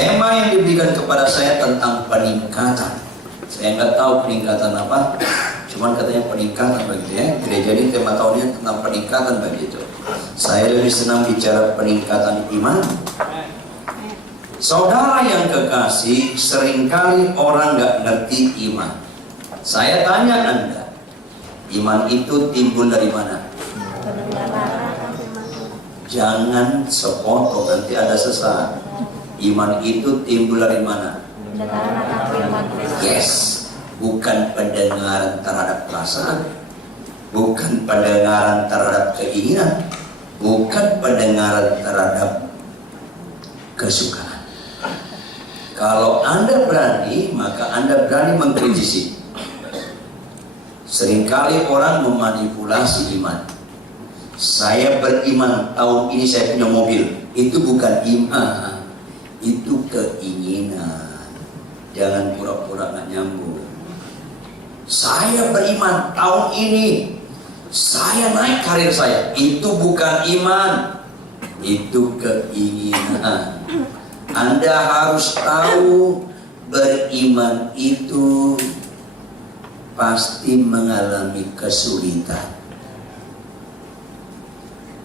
Tema yang diberikan kepada saya tentang peningkatan. Saya nggak tahu peningkatan apa, cuman katanya peningkatan begitu ya. Gereja ini tema tahunnya tentang peningkatan begitu. Saya lebih senang bicara peningkatan iman. Saudara yang kekasih, seringkali orang nggak ngerti iman. Saya tanya Anda, iman itu timbul dari mana? Jangan sepotong, nanti ada sesaat. Iman itu timbul dari mana? Yes, bukan pendengaran terhadap perasaan, bukan pendengaran terhadap keinginan, bukan pendengaran terhadap kesukaan. Kalau Anda berani, maka Anda berani mengkritisi. Seringkali orang memanipulasi iman. Saya beriman, tahun ini saya punya mobil. Itu bukan iman, itu keinginan. Jangan pura-pura nggak nyambung. Saya beriman, tahun ini saya naik karir saya. Itu bukan iman, itu keinginan. Anda harus tahu, beriman itu pasti mengalami kesulitan.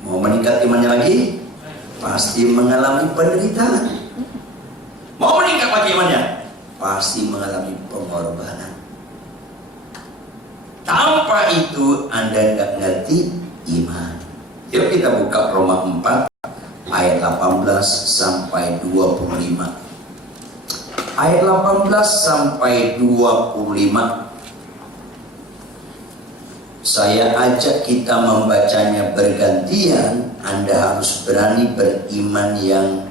Mau meningkat imannya lagi, pasti mengalami penderitaan. Mau meningkat lagi imannya, pasti mengalami pengorbanan. Tanpa itu Anda nggak ngerti iman. Yuk kita buka Roma 4 ayat 18 sampai 25. Ayat 18 sampai 25. Saya ajak kita membacanya bergantian. Anda harus berani beriman yang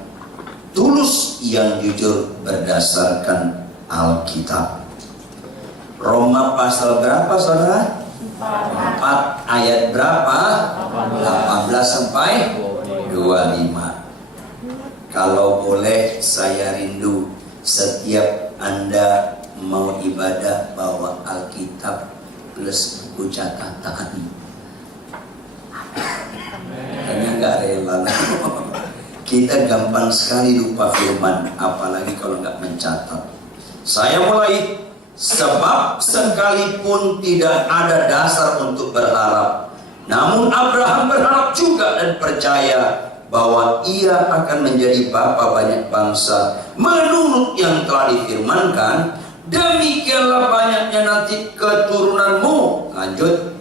tulus, yang jujur berdasarkan Alkitab. Roma pasal berapa saudara? 4 ayat berapa? 18 sampai 25. Kalau boleh saya rindu setiap Anda mau ibadah bawa Alkitab plus buku catatan. Kayaknya nggak rela. Kita gampang sekali lupa firman, apalagi kalau nggak mencatat. Saya mulai, sebab sekalipun tidak ada dasar untuk berharap, namun Abraham berharap juga dan percaya bahwa ia akan menjadi bapa banyak bangsa menurut yang telah difirmankan, demikianlah banyaknya nanti keturunanmu. Lanjut.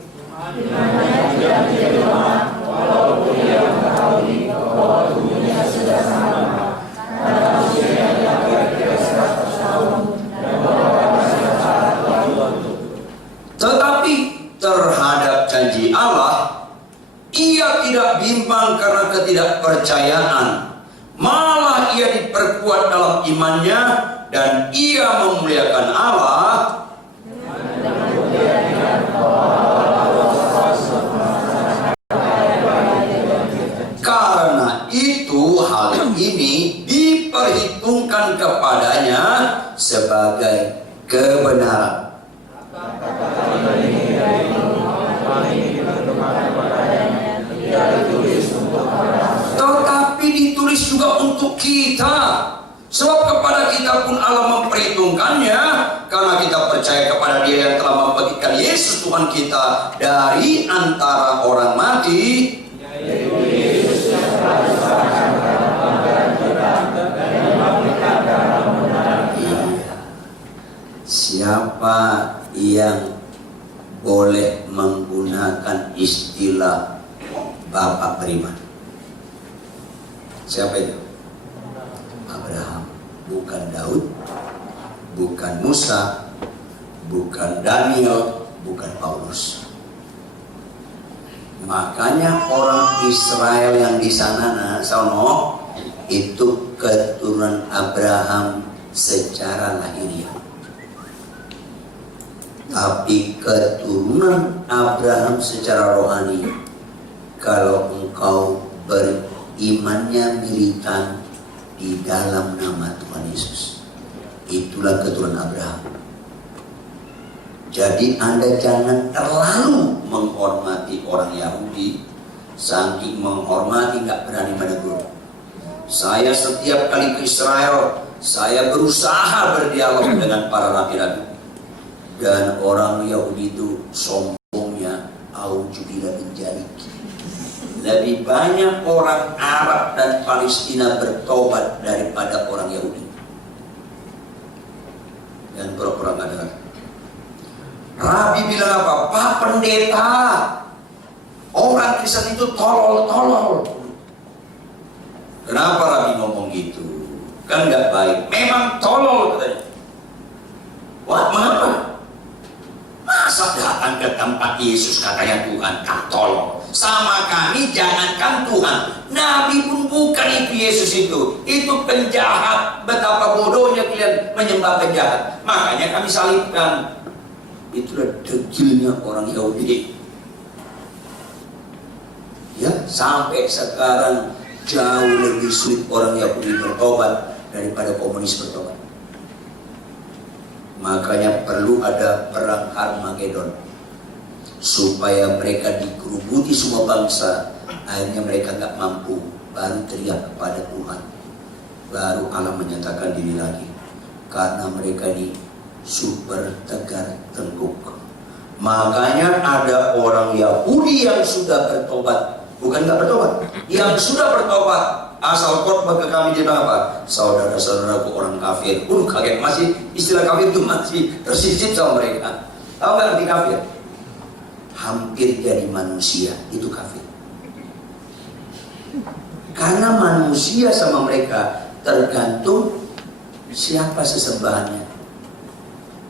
Tetapi terhadap janji Allah, ia tidak bimbang karena ketidakpercayaan, malah ia diperkuat dalam imannya dan ia memuliakan Allah. Karena itu hal ini diperhitungkan kepadanya sebagai kebenaran. Tetapi ditulis juga untuk kita, sebab kepada kita pun Allah memperhitungkannya, karena kita percaya kepada Dia yang telah membangkitkan Yesus Tuhan kita dari antara orang mati. Siapa yang boleh menggunakan istilah Bapak beriman? Siapa itu? Abraham, bukan Daud, bukan Musa, bukan Daniel, bukan Paulus. Makanya orang Israel yang di sana itu keturunan Abraham secara lahiriah. Tapi keturunan Abraham secara rohani, kalau engkau berimannya militan di dalam nama Tuhan Yesus, itulah keturunan Abraham. Jadi Anda jangan terlalu menghormati orang Yahudi, saking menghormati nggak berani menegur. Saya setiap kali ke Israel, saya berusaha berdialog dengan para rabi-rabi. Dan orang Yahudi itu sombongnya auzubillah min dzalik. Lebih banyak orang Arab dan Palestina bertobat daripada orang Yahudi. Dan pura-pura nggak dengar. Rabi bilang apa? Pak Pendeta, orang Kristen itu tolol-tolol. Kenapa Rabi ngomong gitu? Kan nggak baik. Memang tolol katanya. Wah, mengapa? Masa datang ke tempat Yesus katanya Tuhan, tak tolong. Sama kami jangankan Tuhan, Nabi pun bukan itu Yesus itu. Itu penjahat. Betapa bodohnya kalian menyembah penjahat. Makanya kami salibkan. Itulah degilnya orang Yahudi. Ya, sampai sekarang jauh lebih sulit orang Yahudi bertobat daripada komunis bertobat. Makanya perlu ada perang Armageddon supaya mereka dikerubuti semua bangsa. Akhirnya mereka nggak mampu, baru teriak kepada Tuhan, baru Allah menyatakan diri lagi. Karena mereka ini super tegar tengkuk. Makanya ada orang Yahudi yang sudah bertobat, bukan nggak bertobat, yang sudah bertobat. Asal khotbah ke kami dia bilang apa? Saudara-saudaraku orang kafir. Kaget, masih istilah kafir itu masih tersisip sama mereka. Tahu nggak arti kafir? Hampir jadi manusia, itu kafir. Karena manusia sama mereka tergantung siapa sesembahannya.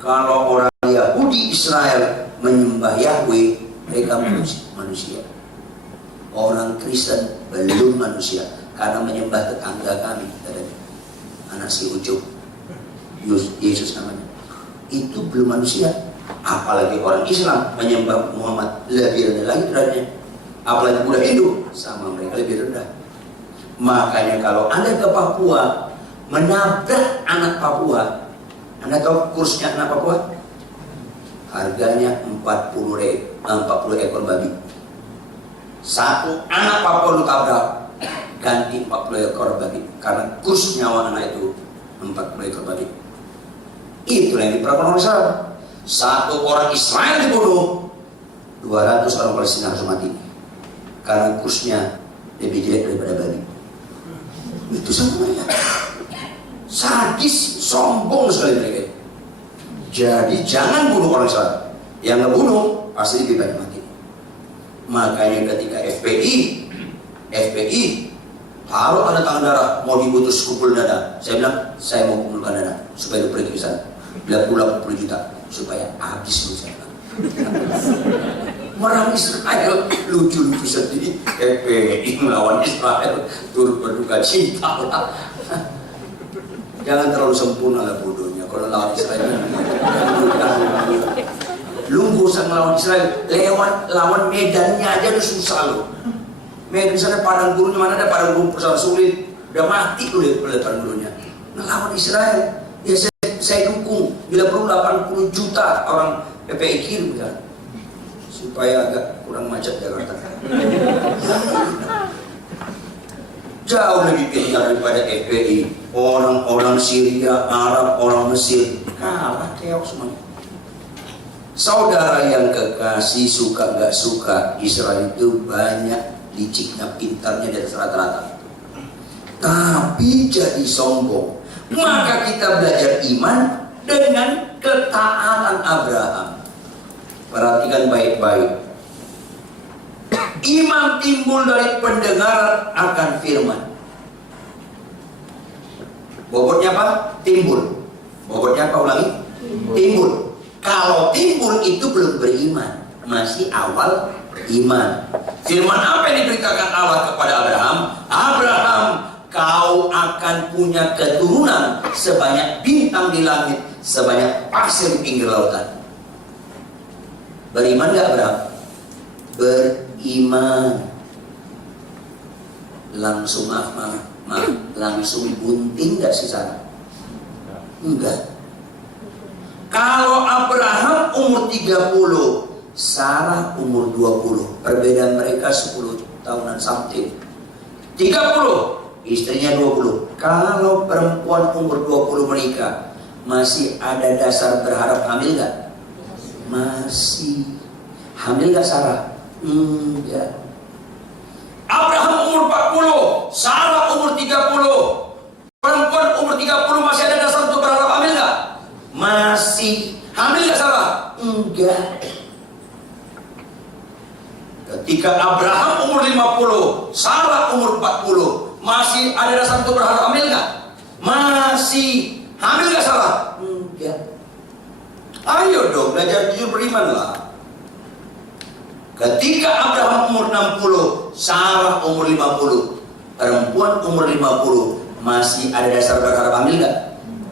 Kalau orang Yahudi Israel menyembah Yahweh, mereka manusia. Orang Kristen belum manusia. Karena menyembah tetangga kami, anak si Ucup, Yesus namanya, itu belum manusia. Apalagi orang Islam menyembah Muhammad, lebih rendah lagi derajatnya. Apalagi Buddha Hindu, sama mereka lebih rendah. Makanya kalau Anda ke Papua, menabrak anak Papua, Anda tahu kursnya anak Papua? Harganya 40 ekor babi. Satu anak Papua lu tabrak, ganti 40 ekor babi. Karena kurs nyawa anak itu 40 ekor babi. Itu yang diperlakukan oleh Israel. Satu orang Israel dibunuh, 200 orang Palestina harus mati. Karena kursnya lebih jelek daripada babi. Itu sama mereka. Sadis, sombong sekali mereka. Jadi jangan bunuh orang Israel. Yang ngebunuh pasti lebih banyak mati. Makanya ketika FPI taruh tanda tangan darah, mau diputus kumpul dana. Saya bilang, saya mau kumpulkan dana supaya lu pergi ke sana. Bilang pula 10 juta supaya habis lu sana. Orang Israel lucu-lucu sendiri. FPI melawan Israel turut berduka cita. Jangan terlalu sempurna lah bodohnya. Kalau lawan Israel, lu gak usah ngelawan Israel, lawan medannya aja lu susah lu. Medan sana padang gurunnya, mana ada padang gurun persoalan sulit, udah mati lu lihat padang gurunnya. Ngelawan Israel, ya saya dukung. Bila perlu 80 juta orang PPI kirim kan, supaya agak kurang macet Jakarta. Jauh lebih pintar daripada FPI. Orang-orang Syria, Arab, orang Mesir kalah, keok semuanya. Saudara yang kekasih, suka gak suka, Israel itu banyak liciknya, pintarnya di atas rata-rata. Tapi jadi sombong. Maka kita belajar iman dengan ketaatan Abraham. Perhatikan baik-baik. Iman timbul dari pendengaran akan firman. Bobotnya apa? Timbul. Bobotnya apa? Ulangi. Timbul. Kalau timbul itu belum beriman, masih awal iman. Firman apa yang diberitakan Allah kepada Abraham? Abraham, kau akan punya keturunan sebanyak bintang di langit, sebanyak pasir di pinggir lautan. Beriman gak Abraham? Beriman. Langsung langsung bunting gak sih sana? Enggak. Kalau Abraham umur 30, Sarah umur 20, perbedaan mereka 10 tahunan something. 30, istrinya 20. Kalau perempuan umur 20 menikah, masih ada dasar berharap hamil nggak? Masih. Hamil nggak Sarah? Enggak. Abraham umur 40, Sarah umur 30. Perempuan umur 30 masih ada dasar untuk berharap hamil nggak? Masih. Hamil nggak Sarah? Enggak. Ketika Abraham umur 50, Sarah umur 40, masih ada dasar untuk berharap hamil nggak? Masih. Hamil nggak Sarah? Enggak. Ayo dong belajar jujur beriman lah. Ketika Abraham umur 60, Sarah umur 50, perempuan umur 50, masih ada dasar berharap hamil nggak?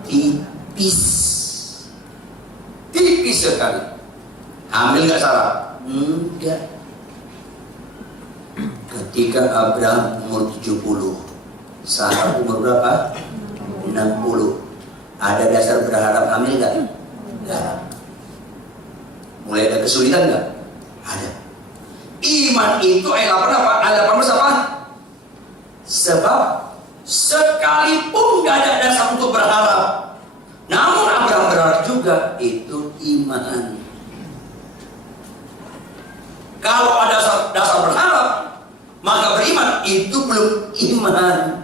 Tipis. Tipis sekali. Hamil nggak Sarah? Enggak. Ketika Abraham umur 70, Sarah umur berapa? 60. Ada dasar berharap hamil nggak? Enggak. Mulai ada kesulitan nggak? Ada. Iman itu ayat 8 apa? Ayat 18 apa? Sebab sekalipun nggak ada dasar untuk berharap, namun Abraham berharap juga, itu iman. Kalau ada dasar berharap, maka beriman, itu belum iman.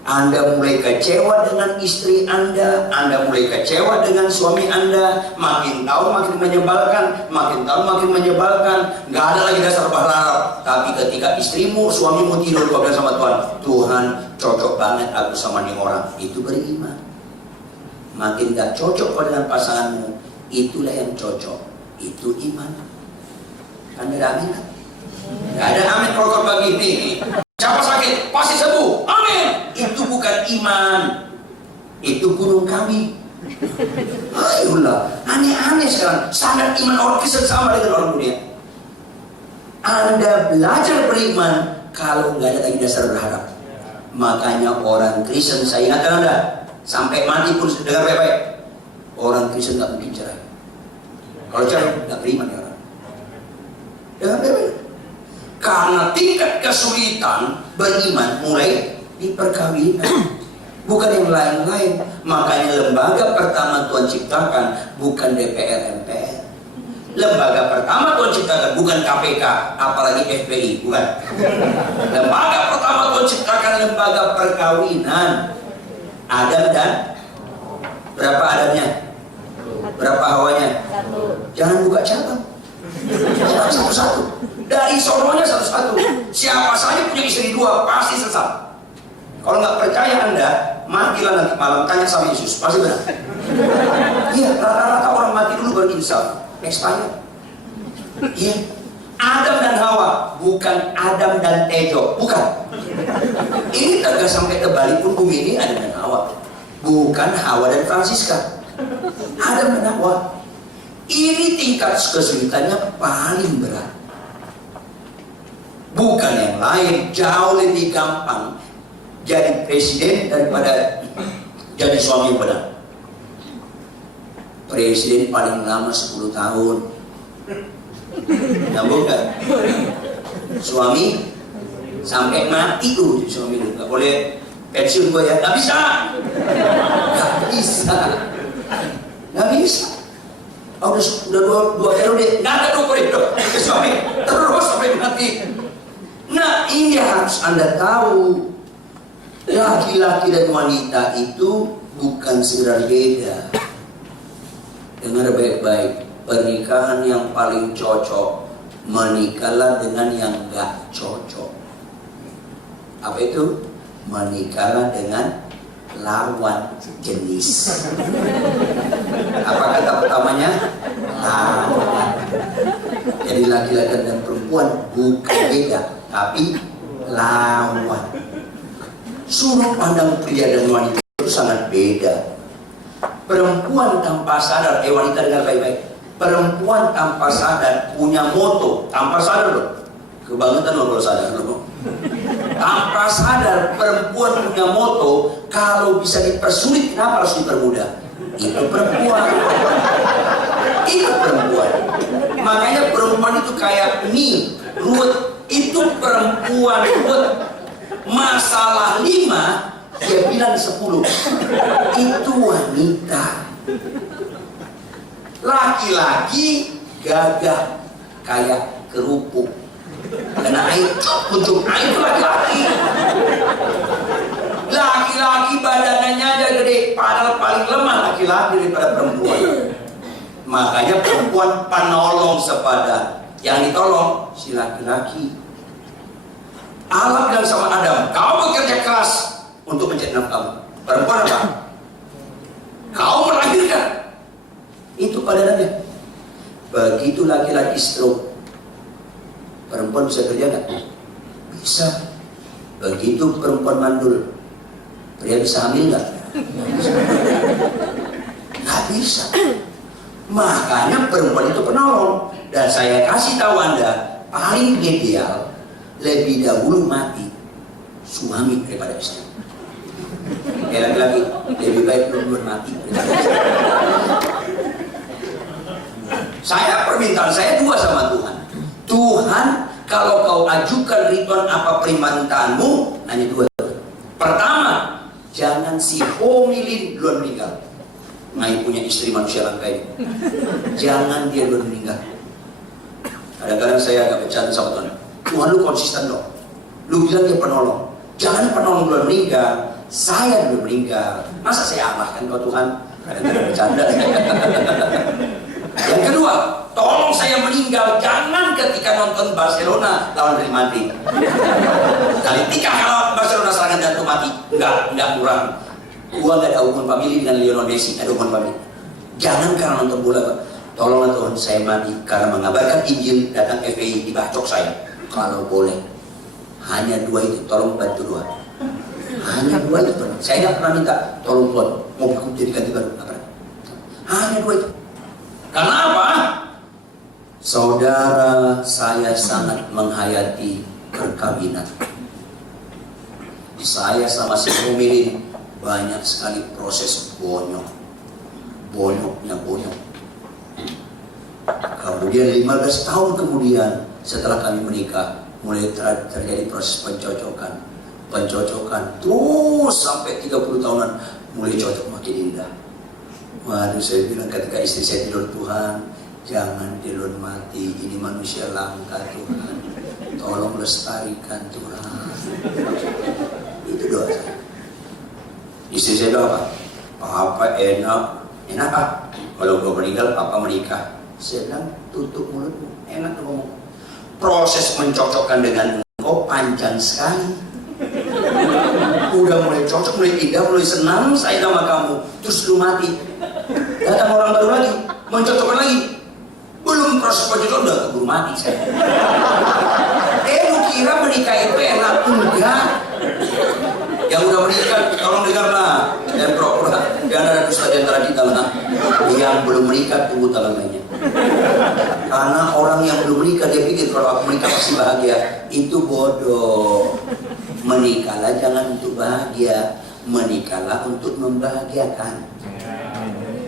Anda mulai kecewa dengan istri Anda mulai kecewa dengan suami Anda, makin tahun makin menyebalkan, makin tahun makin menyebalkan, nggak ada lagi dasar berharap. Tapi ketika istrimu, suamimu tidur, kau bilang sama Tuhan, Tuhan cocok banget aku sama nih orang, itu beriman. Makin nggak cocok kau dengan pasanganmu, itulah yang cocok, itu iman. Anda ada amin? Nggak ada amin kalau kau begini. Siapa sakit pasti sembuh, amin. Itu bukan iman, itu gunung kami. Ayolah, aneh-aneh sekarang. Standar iman orang Kristen sama dengan orang dunia. Anda belajar beriman kalau nggak ada lagi dasar berharap. Makanya orang Kristen, saya ingatkan Anda, sampai mati pun dengar baik-baik, orang Kristen nggak mungkin cerai. Kalau cerai nggak beriman ya orang. Dengar baik-baik. Karena tingkat kesulitan beriman mulai di perkawinan, bukan yang lain-lain. Makanya lembaga pertama Tuhan ciptakan bukan DPR MPR. Lembaga pertama Tuhan ciptakan bukan KPK, apalagi FPI, bukan. Lembaga pertama Tuhan ciptakan lembaga perkawinan. Adam dan berapa Adamnya? Berapa Hawanya? Jangan buka cabang. Satu-satu. Dari sononya satu-satu. Siapa saja punya istri dua pasti sesat. Kalau nggak percaya Anda, matilah nanti malam, tanya sama Yesus, pasti benar. Iya, rata-rata orang mati dulu baru insaf, expired. Iya, Adam dan Hawa, bukan Adam dan Tejo, bukan. Ini tegas sampai ke Bali pun bumi ini Adam dan Hawa, bukan Hawa dan Francisca. Adam dan Hawa. Ini tingkat kesulitannya paling berat. Bukan yang lain, jauh lebih gampang jadi presiden daripada jadi suami yang benar. Presiden paling lama 10 tahun. Nyambung gak? Suami sampai mati tuh suami itu. Gak boleh pensiun gue ya. Gak bisa. Gak bisa. Gak bisa. Oh, udah dua periode. Gak ada 2 periode. Suami terus sampai mati. Nah, ini harus Anda tahu. Laki-laki dan wanita itu bukan sekedar beda. Dengar baik-baik, pernikahan yang paling cocok, menikahlah dengan yang gak cocok. Apa itu? Menikahlah dengan lawan jenis. Apa kata pertamanya? Lawan. Jadi laki-laki dan perempuan bukan beda, tapi lawan. Sudut pandang pria dan wanita itu sangat beda. Perempuan tanpa sadar, wanita dengar baik-baik. Perempuan tanpa sadar punya moto, tanpa sadar loh. Kebangetan loh kalau sadar loh. Tanpa sadar perempuan punya moto, kalau bisa dipersulit kenapa harus dipermudah? Itu perempuan. Itu perempuan. Makanya perempuan itu kayak mie, ruwet. Itu perempuan ruwet. masalah 5, dia bilang 10. Itu wanita. Laki-laki gagah kayak kerupuk, kena air kucuk air. Itu laki-laki. Laki-laki badannya aja gede, padahal paling lemah laki-laki daripada perempuan. Makanya perempuan penolong sepadan, yang ditolong si laki-laki. Allah bilang sama Adam, kau bekerja keras untuk mencari nafkah. Perempuan apa? Kau melahirkan. Itu padanannya. Begitu laki-laki stroke, perempuan bisa kerja nggak? Bisa. Begitu perempuan mandul, pria bisa hamil nggak? Nggak bisa. Makanya perempuan itu penolong. Dan saya kasih tahu Anda, paling ideal lebih dahulu mati suami daripada istri. Laki-laki lebih baik duluan mati daripada istri. Saya permintaan saya 2 sama Tuhan. Tuhan, kalau kau ajukan Ridwan apa permintaanmu, hanya 2. Pertama, jangan si homilin duluan meninggal. Ngai punya istri manusia langka ini. Jangan dia duluan meninggal. Kadang-kadang saya agak bercanda sama Tuhan. Tuhan, lu konsisten dong. Lu bilang dia penolong. Jangan penolong duluan meninggal, saya dulu meninggal. Masa saya amalkan kau Tuhan? Kadang-kadang bercanda. Yang kedua, tolong saya meninggal jangan ketika nonton Barcelona lawan Real Madrid. Ketika kalau Barcelona serangan jantung mati, enggak kurang. Gua nggak ada hubungan famili dengan Lionel Messi, ada hubungan famili. Jangan karena nonton bola, Pak. Tolonglah Tuhan, saya mati karena mengabarkan Injil, datang FPI dibacok saya. Kalau boleh, hanya 2 itu, tolong bantu Tuhan. Hanya 2 itu, Tuhan. Saya nggak pernah minta, tolong Tuhan, mau aku jadi ganti baru, nggak pernah. Hanya 2 itu. Karena apa? Saudara, saya sangat menghayati perkawinan. Saya sama si Romilin banyak sekali proses bonyok. Bonyoknya bonyok. Kemudian 15 tahun kemudian setelah kami menikah, mulai terjadi proses pencocokan. Terus sampai 30 tahunan mulai cocok makin indah. Waduh, saya bilang ketika istri saya tidur, Tuhan, jangan tidur mati, ini manusia langka Tuhan, tolong lestarikan Tuhan. Itu doa saya. Istri saya doa apa? Papa enak Pak, kalau gue meninggal Papa menikah. Saya bilang, tutup mulutmu, enak ngomong. Proses mencocokkan dengan engkau panjang sekali. Udah mulai cocok, mulai indah, mulai senang saya sama kamu, terus lu mati. Datang orang baru lagi, mencocokkan lagi. Belum proses pencocokan udah keburu mati saya. Lu kira menikah itu enak? Enggak. Yang udah menikah, tolong dengarlah. Dan pura-pura, jangan ada dusta di antara kita lah. Yang belum menikah, tunggu tanggal mainnya. Karena orang yang belum menikah, dia pikir kalau aku menikah pasti bahagia. Itu bodoh. Menikahlah jangan untuk bahagia, menikahlah untuk membahagiakan.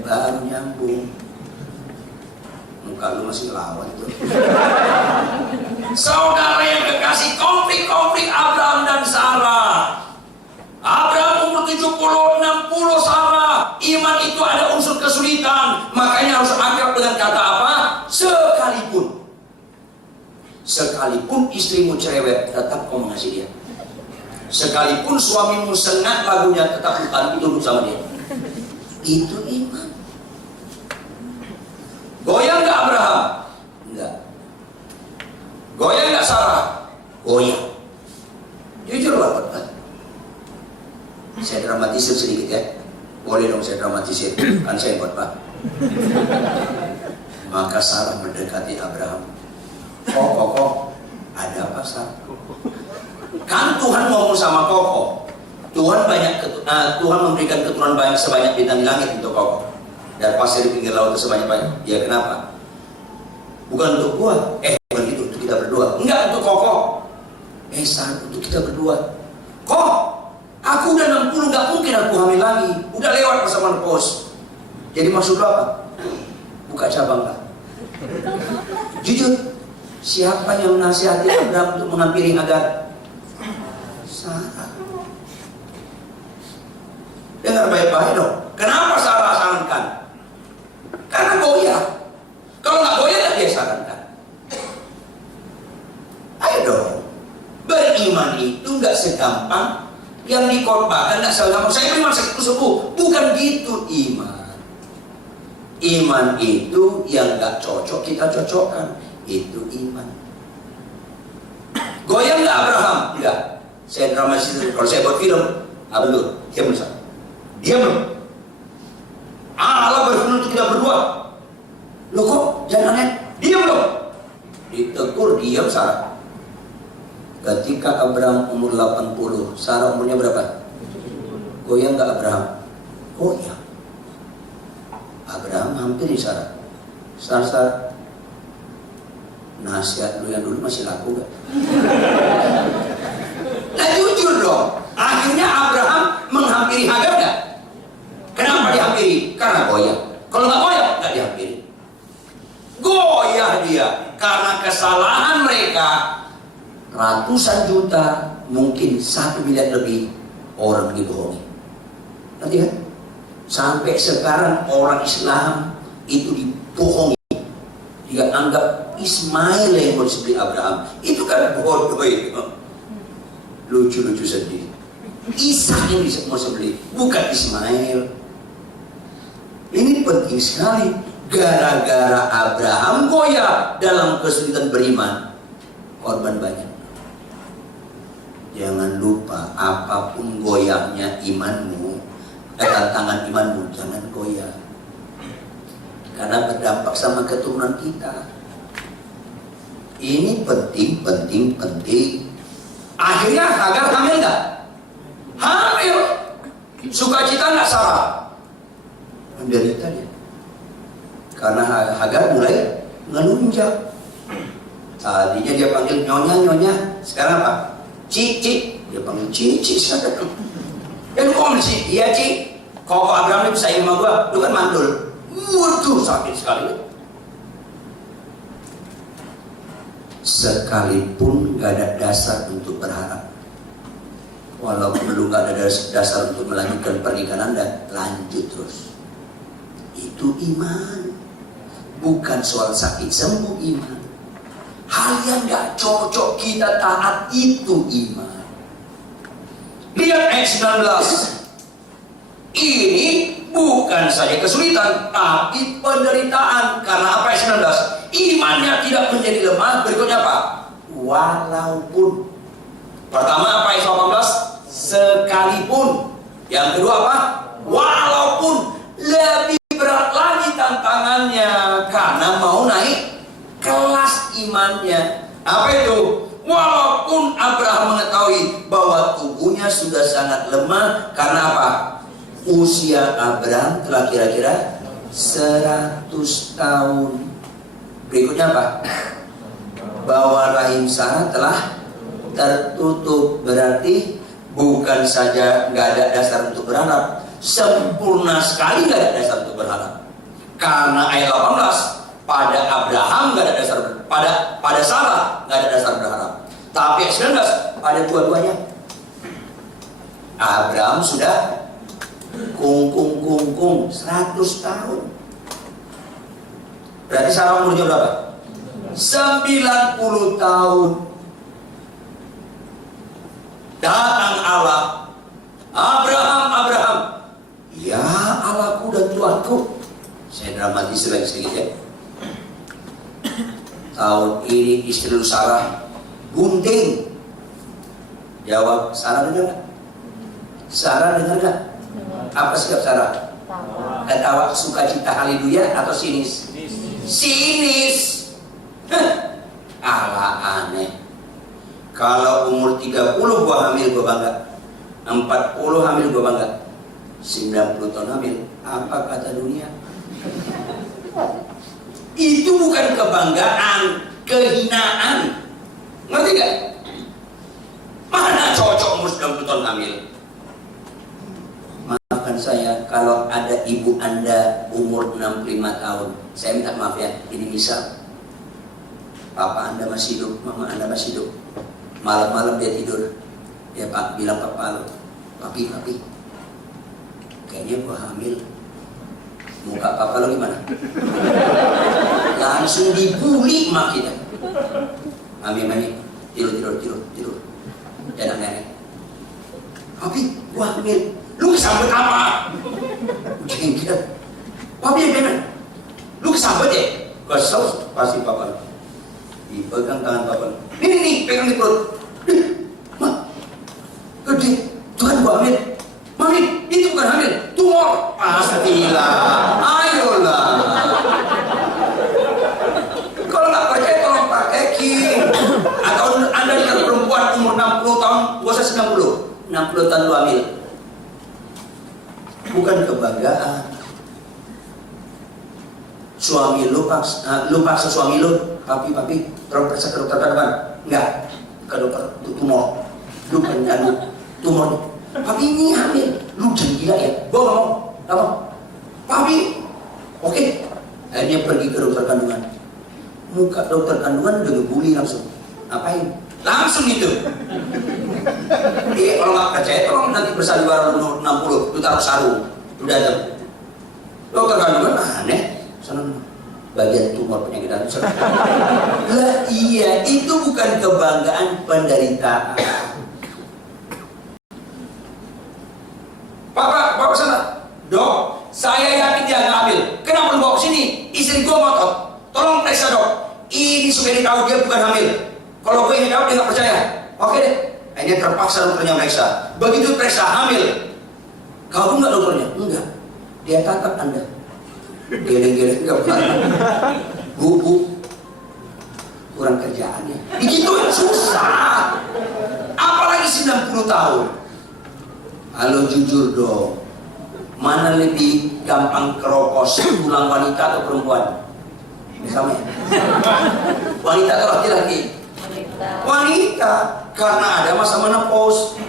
Baru nyambung. Muka lu masih lawan tuh. Saudara yang kekasih, konflik Abraham dan Sarah. Abraham umur 70, 60 Sarah. Iman itu ada unsur kesulitan. Makanya harus akrab dengan kata apa? Sekalipun istrimu cerewet, tetap kau mengasihi dia. Sekalipun suamimu sengat lagunya, tetap bukan itu sama dia. Itu iman. Goyang nggak Abraham? Enggak. Goyang nggak Sarah? Goyang. Jujur lah, Pak. Saya dramatisir sedikit ya. Boleh dong saya dramatisir. Kan saya buat Pak. Maka Sarah mendekati Abraham. Kok, ada apa Sarah? Kan Tuhan ngomong sama Koko, Tuhan memberikan keturunan banyak sebanyak bintang di langit untuk Koko dan pasir di pinggir laut sebanyak-banyak. Ya kenapa? Bukan untuk gua, bukan gitu, untuk kita berdua. Enggak untuk Koko. Sarah, untuk kita berdua. Kok, aku udah 60, nggak mungkin aku hamil lagi. Udah lewat masa menopause. Jadi maksud lo apa? Buka cabang lah. Jujur, siapa yang menasihati Abraham untuk menghampiri Hagar? Sarah. Dengar baik-baik dong. Kenapa Sarah sarankan? Karena goyah. Kalau nggak goyah, nggak dia sarankan. Ayo dong. Beriman itu nggak segampang yang dikorbankan, nggak segampang saya beriman sakit sembuh. Bukan gitu iman. Iman itu yang nggak cocok kita cocokkan. Itu iman. Goyah nggak Abraham? Enggak. Saya dramatis. Kalau saya buat film, belum. Diam belum? Diam belum? Allah berfirman untuk kita berdua. Loh kok jangan aneh? Diam belum? Ditegur diam Sarah. Ketika Abraham umur 80, Sarah umurnya berapa? Goyah nggak Abraham? Goyah. Abraham hampir di Sarah. Sarah, nasihat lu yang dulu masih laku gak? Nah jujur dong. Akhirnya Abraham menghampiri Hagar gak? Kenapa dihampiri? Karena goyah. Kalau nggak goyah, nggak dihampiri. Goyah dia karena kesalahan mereka. Ratusan juta, mungkin 1 miliar lebih orang dibohongi. Nanti kan? Sampai sekarang orang Islam itu dibohongi. Dia anggap Ismail yang mau disebut Abraham. Itu kan bodoh itu. Lucu-lucu sendiri. Ishak yang mau disebut, bukan Ismail. Ini penting sekali. Gara-gara Abraham goyah dalam kesulitan beriman, korban banyak. Jangan lupa, apapun goyahnya imanmu, tantangan imanmu, jangan goyah. Karena berdampak sama keturunan kita. Ini penting. Akhirnya Hagar hamil nggak? Hamil. Sukacita nggak Sarah? Menderita dia. Karena Hagar mulai ngelunjak. Tadinya dia panggil nyonya. Sekarang apa? Cik. Dia panggil cik sekarang. Ya lu kok sih? Iya cik. Kok Abraham ini bisa sama gua? Lu kan mandul. Waduh sakit sekali. Sekalipun gak ada dasar untuk berharap, walaupun lu gak ada dasar untuk melanjutkan pernikahan Anda, lanjut terus. Itu iman. Bukan soal sakit sembuh iman. Hal yang gak cocok kita taat itu iman. Lihat ayat 19. Ini bukan saja kesulitan, tapi penderitaan. Karena apa ayat 19? Imannya tidak menjadi lemah. Berikutnya apa? Walaupun. Pertama apa ayat 18? Sekalipun. Yang kedua apa? Walaupun. Lebih berat lagi tantangannya. Karena mau naik kelas imannya. Apa itu? Walaupun Abraham mengetahui bahwa tubuhnya sudah sangat lemah. Karena apa? Usia Abraham telah kira-kira 100 tahun. Berikutnya apa? Bahwa rahim Sarah telah tertutup. Berarti bukan saja nggak ada dasar untuk berharap, sempurna sekali nggak ada dasar untuk berharap. Karena ayat 18, pada Abraham nggak ada dasar, pada Sarah nggak ada dasar berharap. Tapi ayat 19 pada dua-duanya. Abraham sudah kungkung 100 tahun. Berarti Sarah umurnya berapa? 90 tahun. Datang Allah. Abraham. Ya Allahku dan Tuhanku. Saya dramatis lagi sedikit ya. Tahun ini istri Sarah gunting. Jawab, Sarah dengar gak? Sarah dengar gak? Apa sikap Sarah? Ketawa, sukacita, haleluya atau sinis? Sinis. Allah aneh. Kalau umur 30 gua hamil gua bangga, 40 hamil gua bangga, 90 tahun hamil, apa kata dunia? Itu bukan kebanggaan, kehinaan. Ngerti gak? Mana cocok umur 90 tahun hamil? Maafkan saya kalau ada ibu Anda umur 65 tahun. Saya minta maaf ya, ini misal. Papa Anda masih hidup, mama Anda masih hidup. Malam-malam dia tidur. Dia bilang papa lo, papi. kayaknya gua hamil. Muka papa lo gimana? Langsung dibully mak kita. Mami, tidur. Jangan nenek. Papi, gua hamil. Lu kesambet apa? Jengkel. Papi gimana? Lu kesambet ya? Kesel pasti papa. Dipegang tangan papa. Nih, pegang di perut. Mak, gede. Itu kan gua hamil. Mami, itu bukan hamil. Tumor. Pastilah. Ayolah. Kalau nggak percaya tolong praktekin. Atau Anda lihat perempuan umur 60 tahun, gua usah 60 tahun lu hamil. Bukan kebanggaan. Suami lu paksa suami lu, papi, tolong periksa ke dokter kandungan. Enggak, ke dokter tumor. Lu penyakit tumor. Papi ini hamil, lu jangan gila ya. Gua nggak mau. Papi, oke. Akhirnya pergi ke dokter kandungan. Muka dokter kandungan udah ngebully langsung. Ngapain? Langsung gitu. Kalau nggak percaya, tolong nanti bersandiwara nomor 60, lu taruh sarung, lu datang. Dokter kandungan aneh, sana bagian tumor penyakit anus. Lah iya, itu bukan kebanggaan, penderitaan. Pak, bawa ke sana. Dok, saya yakin dia nggak hamil. Kenapa lu bawa ke sini? Istri gua ngotot. Tolong periksa dok. Ini supaya dia tahu dia bukan hamil. Kalau gue yang tahu dia nggak percaya. Oke deh. Akhirnya terpaksa dokternya meriksa. Begitu periksa hamil. Kagum nggak dokternya? Enggak. Dia tatap Anda. Geleng-geleng nggak pernah. Bu, kurang kerjaannya. Begitu susah. Apalagi 90 tahun. Halo jujur dong, mana lebih gampang keropos, tulang wanita atau perempuan? Sama ya? Wanita atau laki-laki? Wanita, karena ada masa menopause.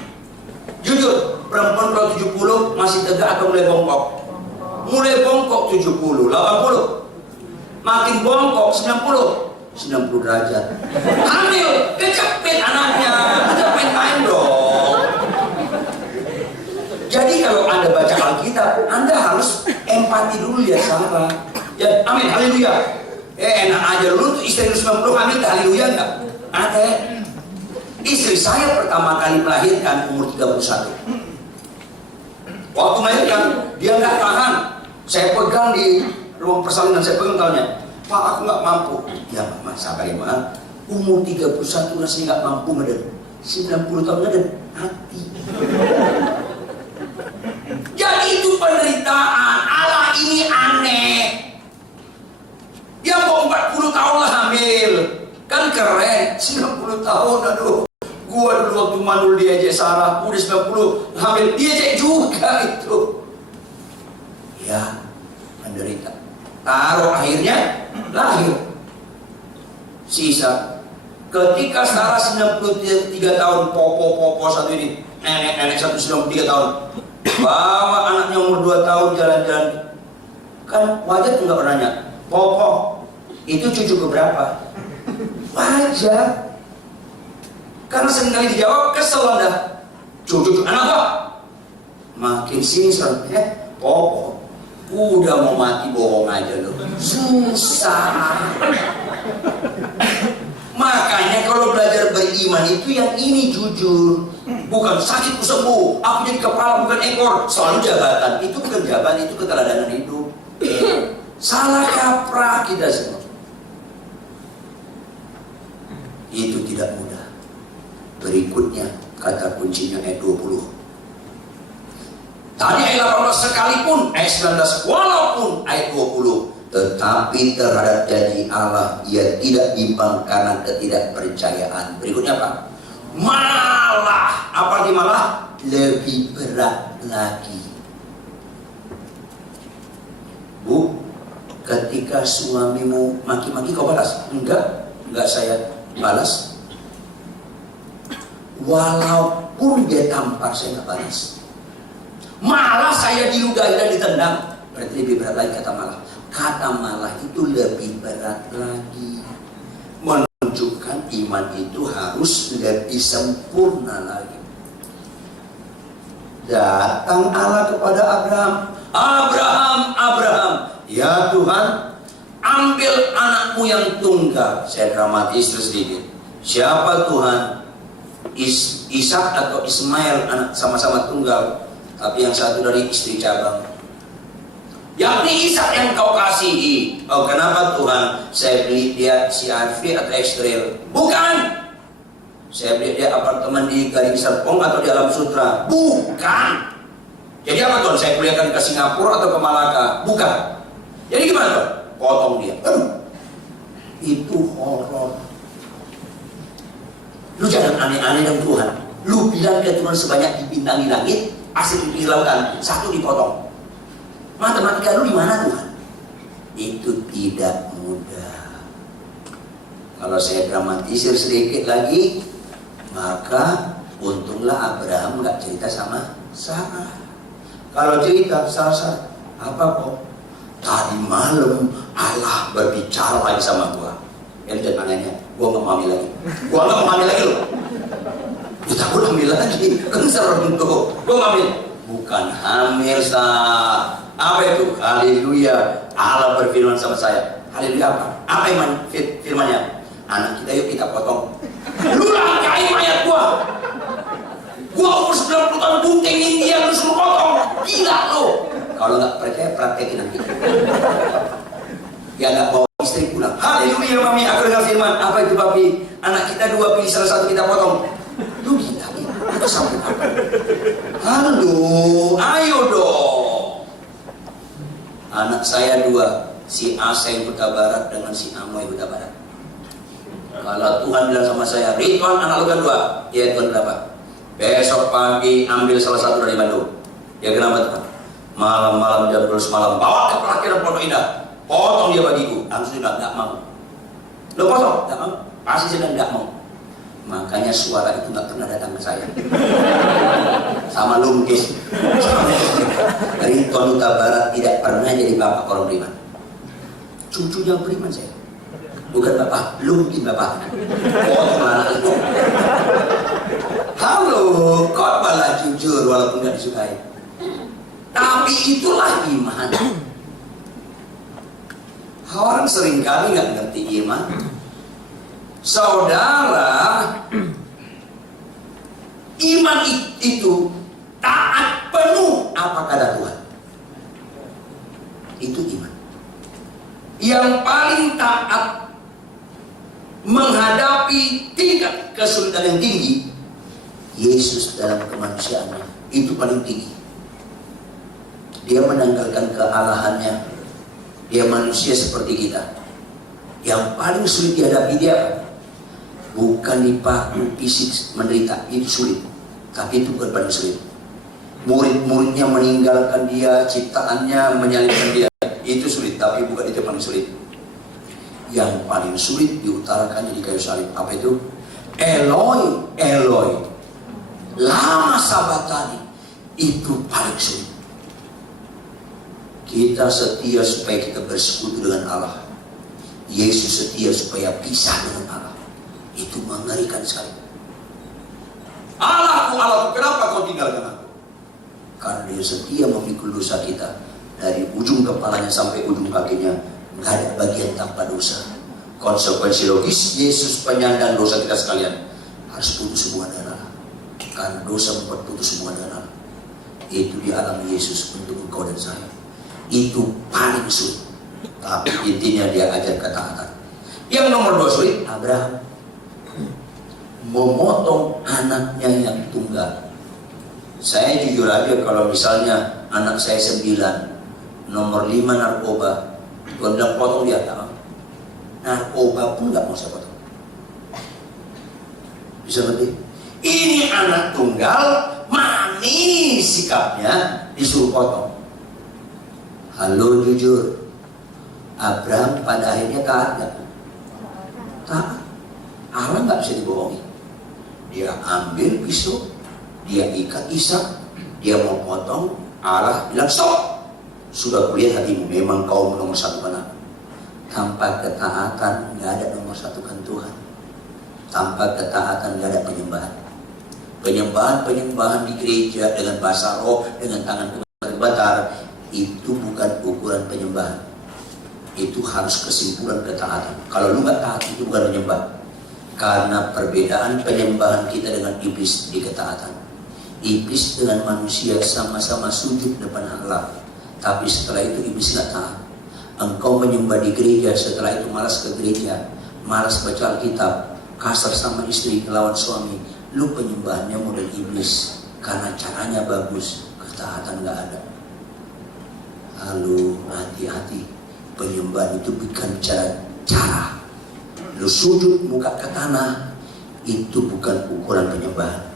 Jujur, perempuan kalau 70 masih tegak atau mulai bongkok? Mulai bongkok 70, 80. Makin bongkok 90 derajat. Hamil, kecepet anaknya, kecepet main dong. Jadi kalau Anda baca Alkitab, Anda harus empati dulu ya Sarah. Ya, amin, haleluya. Enak aja lu tuh istri 90 hamil, haleluya enggak? Ada. Istri saya pertama kali melahirkan umur 31. Waktu melahirkan, dia nggak tahan. Saya pegang di ruang persalinan, saya pegang tangannya. Pak, aku nggak mampu. Ya, Mas, sabar ya, Mas. Umur 31 masih nggak mampu ngeden. 90 tahun ngeden, hati. Jadi itu penderitaan. Allah ini aneh. Dia mau 40 tahun lah hamil. Kan keren. 90 tahun, aduh. Gua dulu waktu mandul dia aja Sarah, udah 90 hamil. Dia aja juga itu. Ya, menderita. Taruh akhirnya lahir. Sisa. Ketika Sarah 93 tahun, popo satu ini. Nenek satu 93 tahun. Bawa anaknya umur 2 tahun jalan-jalan. Kan wajar nggak nanya, Popo, itu cucu keberapa? Wajar. Karena seringkali dijawab, kesel Anda. Cucu anak apa? Makin sini serem. Popo, udah mau mati bohong aja loh. Susah. Makanya kalau belajar beriman itu yang ini jujur. Bukan sakit sembuh, aku jadi kepala bukan ekor. Selalu jabatan, itu bukan jabatan, itu keteladanan hidup. Salah kaprah kita semua. Itu tidak mudah. Berikutnya kata kuncinya ayat 20. Tadi ayat 18 sekalipun, ayat 19 walaupun ayat 20. Tetapi terhadap janji Allah ia tidak bimbang karena ketidakpercayaan. Berikutnya apa? Malah, apa di malah? Lebih berat lagi. Bu, ketika suamimu maki-maki kau balas? Enggak saya balas. Walaupun dia tampar saya enggak balas. Malah saya diludahi dan ditendang. Berarti lebih berat lagi kata malah. Kata malah itu lebih berat lagi. Menunjukkan iman itu harus lebih sempurna lagi. Datang Allah kepada Abraham. Abraham, Abraham. Ya Tuhan, ambil anakmu yang tunggal. Saya dramatis sedikit. Siapa Tuhan? Ishak atau Ismail, anak sama-sama tunggal, tapi yang satu dari istri cabang. Yakni Ishak yang kau kasihi. Oh, kenapa Tuhan? Saya beli dia si Arfi atau Ekstril? Bukan. Saya beli dia apartemen di Gading Serpong atau di Alam Sutra? Bukan. Jadi apa Tuhan? Saya kuliahkan ke Singapura atau ke Malaka? Bukan. Jadi gimana Tuhan? Potong dia. Itu horor. Lu jangan aneh-aneh dengan Tuhan. Lu bilang ke Tuhan sebanyak di bintang di langit, asik di lautan, satu dipotong. Matematika lu di mana Tuhan? Itu tidak mudah. Kalau saya dramatisir sedikit lagi, maka untunglah Abraham nggak cerita sama Sarah. Kalau cerita Sarah, apa kok? Tadi malam Allah berbicara lagi sama gua. Yang jangan nanya, gua nggak mau hamil lagi. Gua nggak mau hamil lagi loh. Kita pun hamil lagi, kan serem tuh. Gua nggak hamil. Bukan hamil sah. Apa itu? Haleluya. Allah berfirman sama saya. Haleluya apa? Apa iman firmannya? Anak kita yuk kita potong. Lu langkai mayat gua. Gua umur 90 tahun buntingin dia, lu suruh potong. Gila lo. Kalau nggak percaya praktekin nanti. Ya nggak bawa istri pulang. Haleluya mami, aku dengar firman. Apa itu papi? Anak kita dua, pilih salah satu kita potong. Lu gila nih. Itu sampai apa? Halo, ayo dong. Anak saya dua, si Aseng Huta Barat dengan si Amoy Huta Barat. Kalau Tuhan bilang sama saya, Ridwan anak lu kan dua, ya Tuhan berapa? Besok pagi ambil salah satu dari Bandung. Ya kenapa Tuhan? Malam-malam jam 12 malam bawa ke pelakir Pondok Indah, potong dia bagiku. Langsung bilang nggak mau. Lo potong? Nggak mau. Pasti sedang nggak mau. Makanya suara itu nggak pernah datang ke saya. Sama Lungkis. Ridwan Huta Barat tidak pernah jadi bapak orang beriman. Cucunya beriman saya. Bukan bapak, Lungkis bapak. Potong anak itu. Halo, kok malah jujur walaupun nggak disukai. Tapi itulah iman. Orang seringkali nggak ngerti iman. Saudara, iman itu taat penuh apa kata Tuhan. Itu iman. Yang paling taat menghadapi tingkat kesulitan yang tinggi, Yesus dalam kemanusiaannya itu paling tinggi. Dia menanggalkan kealahannya. Dia manusia seperti kita. Yang paling sulit dihadapi dia apa? Bukan dipaku fisik menderita, itu sulit. Tapi itu bukan paling sulit. Murid-muridnya meninggalkan dia, ciptaannya menyalibkan dia, itu sulit. Tapi bukan itu paling sulit. Yang paling sulit diutarakannya di kayu salib. Apa itu? Eloi, Eloi, lama sabatani. Itu paling sulit. Kita setia supaya kita bersekutu dengan Allah. Yesus setia supaya pisah dengan Allah. Itu mengerikan sekali. Allahku, Allahku, kenapa kau tinggalkan aku? Karena dia setia memikul dosa kita. Dari ujung kepalanya sampai ujung kakinya, nggak ada bagian tanpa dosa. Konsekuensi logis, Yesus penyandang dosa kita sekalian harus putus hubungan dengan Allah. Karena dosa membuat putus hubungan dengan Allah. Itu dialami Yesus untuk engkau dan saya. Itu paling sulit. Tapi intinya dia ajar ketaatan. Yang nomor 2 sulit, Abraham memotong anaknya yang tunggal. Saya jujur aja, kalau misalnya anak saya 9, nomor 5 narkoba, gue bilang potong dia, tak mau. Narkoba pun gak mau saya potong. Bisa ngerti? Ini anak tunggal, manis sikapnya, disuruh potong. Halo, jujur, Abraham pada akhirnya taat gak? Taat. Allah gak bisa dibohongi. Dia ambil pisau, dia ikat Ishak, dia mau potong, Allah bilang stop. Sudah kulihat hatimu, memang kau nomor satukan aku. Tanpa ketaatan gak ada nomor satukan Tuhan. Tanpa ketaatan gak ada penyembahan. Penyembahan-penyembahan di gereja dengan bahasa roh, dengan tangan bergetar, itu bukan ukuran penyembahan. Itu harus kesimpulan ketaatan. Kalau lu nggak taat, itu bukan penyembah. Karena perbedaan penyembahan kita dengan iblis di ketaatan. Iblis dengan manusia sama-sama sujud depan Allah. Tapi setelah itu iblis nggak taat. Engkau menyembah di gereja, setelah itu malas ke gereja, malas baca Alkitab, kasar sama istri, melawan suami. Lu penyembahannya model iblis. Karena caranya bagus, ketaatan nggak ada. Lalu hati-hati, penyembahan itu bukan cara. Lu sujud muka ke tanah, itu bukan ukuran penyembahan.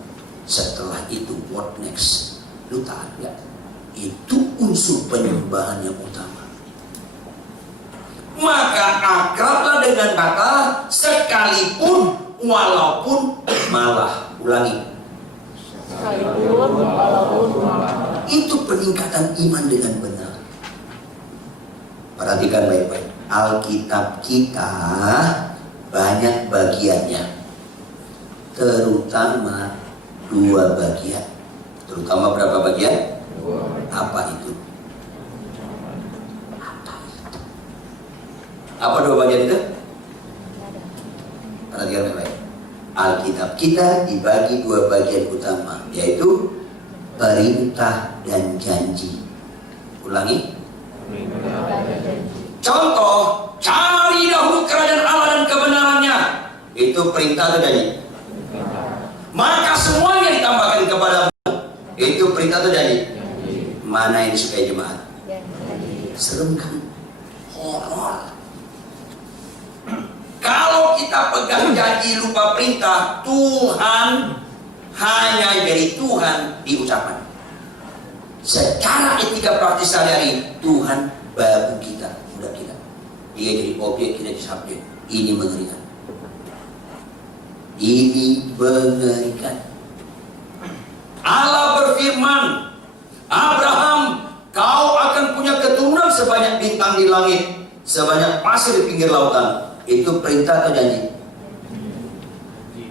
Setelah itu what next? Lu taat gak? Itu unsur penyembahan yang utama. Maka akrablah dengan kata sekalipun walaupun malah. Ulangi. Sekalipun walaupun malah. Itu peningkatan iman dengan benar. Perhatikan baik-baik. Alkitab kita banyak bagiannya, terutama 2 bagian. Terutama berapa bagian? 2. Apa itu? Apa 2 bagian itu? Perhatikan baik-baik. Alkitab kita dibagi 2 bagian utama, yaitu perintah dan janji. Ulangi. Contoh, cari dahulu kerajaan Allah dan kebenarannya. Itu perintah atau janji? Maka semuanya ditambahkan kepadamu. Itu perintah atau janji? Mana yang disukai jemaat? Serem kan? Horor. Kalau kita pegang janji lupa perintah, Tuhan hanya dari Tuhan diucapkan. Secara etika praktis sehari-hari, Tuhan babu kita, budak kita. Dia jadi objek, kita jadi subjek. Ini mengerikan. Ini mengerikan. Allah berfirman, Abraham, kau akan punya keturunan sebanyak bintang di langit, sebanyak pasir di pinggir lautan. Itu perintah atau janji?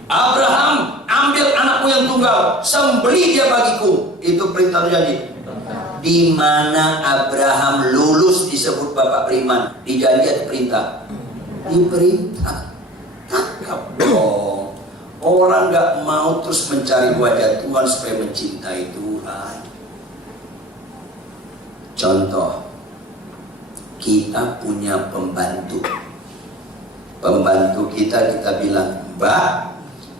Abraham, ambil anakmu yang tunggal, sembelih dia bagiku. Itu perintah atau janji? Di mana Abraham lulus disebut bapak beriman? Di janji atau perintah? Di perintah. Tangkap dong. Orang gak mau terus mencari wajah Tuhan supaya mencintai Tuhan. Contoh, kita punya pembantu. Pembantu kita bilang, Mbak,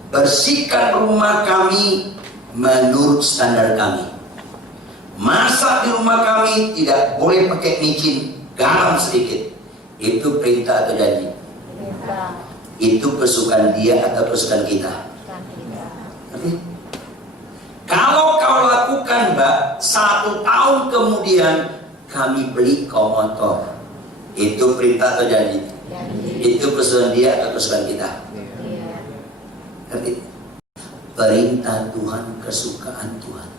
bersihkan rumah kami menurut standar kami. Masak di rumah kami tidak boleh pakai micin, garam sedikit. Itu perintah atau janji? Perintah. Itu kesukaan dia atau kesukaan kita? Tapi kalau kau lakukan, Mbak, 1 tahun kemudian kami beli kau motor. Itu perintah atau janji? Janji. Itu kesukaan dia atau kesukaan kita? Iya. Tapi perintah Tuhan kesukaan Tuhan.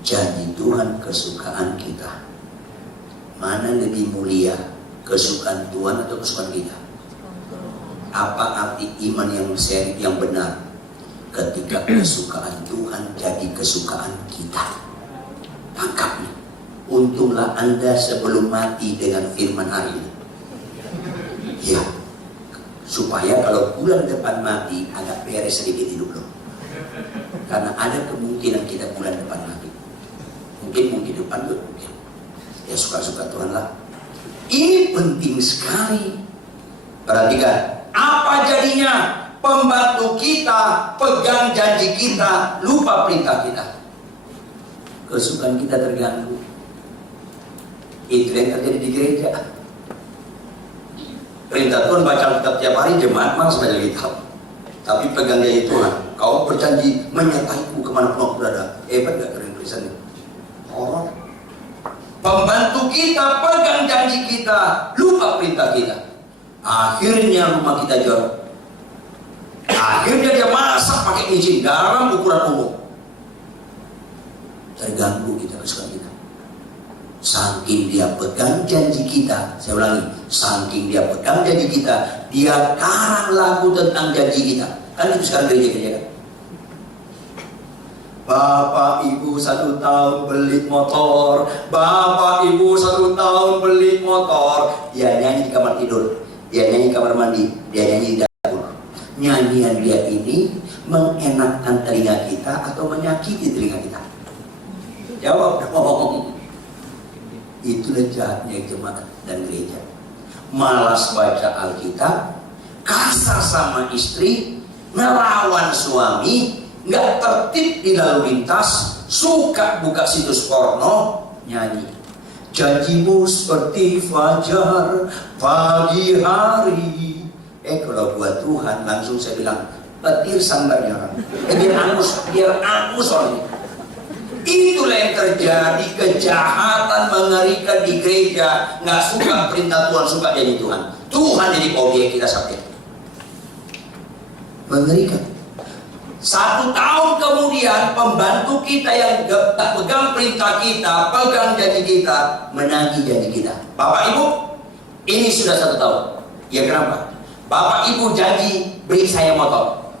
Janji Tuhan kesukaan kita. Mana lebih mulia, kesukaan Tuhan atau kesukaan kita? Apa arti iman yang seri, yang benar? Ketika kesukaan Tuhan jadi kesukaan kita. Tangkap nih. Untunglah Anda sebelum mati dengan firman hari ini. Ya, supaya kalau bulan depan mati agak beres sedikit hidup lo. Karena ada kemungkinan kita bulan depan mati. Mungkin depan tuh mungkin. Ya suka-suka Tuhan lah. Ini penting sekali. Perhatikan, apa jadinya? Pembantu kita pegang janji kita, lupa perintah kita. Kesukaan kita terganggu. Itu yang terjadi di gereja. Perintah Tuhan baca Alkitab tiap hari, jemaat malas baca Alkitab. Tapi pegang janji Tuhan. Kau berjanji menyertaiku kemana pun aku berada. Hebat gak keren tulisannya? Orang pembantu kita pegang janji kita, lupa perintah kita. Akhirnya rumah kita jorok. Akhirnya dia masak pakai micin, garam ukuran umum. Terganggu kita kesukaan kita. Saking dia pegang janji kita, saya ulangi, saking dia pegang janji kita, dia karang lagu tentang janji kita. Kan itu sekarang gereja kan? Bapak Ibu 1 tahun beli motor, Bapak Ibu 1 tahun beli motor. Dia nyanyi di kamar tidur, dia nyanyi di kamar mandi, dia nyanyi di dapur. Nyanyian dia ini mengenakkan telinga kita atau menyakiti telinga kita? Jawab dong. Itulah jahatnya jemaat dan gereja. Malas baca Alkitab, kasar sama istri, ngelawan suami, nggak tertib di lalu lintas, suka buka situs porno, nyanyi. Janjimu seperti fajar pagi hari. Kalau buat Tuhan langsung saya bilang, petir sambarnya orang. Biar angus orang ini. Itulah yang terjadi, kejahatan mengerikan di gereja. Nggak suka perintah Tuhan, suka jadi Tuhan. Tuhan jadi objek kita sakit. Mengerikan. 1 tahun kemudian pembantu kita yang pegang perintah kita, pegang janji kita, menagih janji kita. Bapak Ibu, ini sudah 1 tahun. Ya kenapa? Bapak Ibu janji beri saya motor.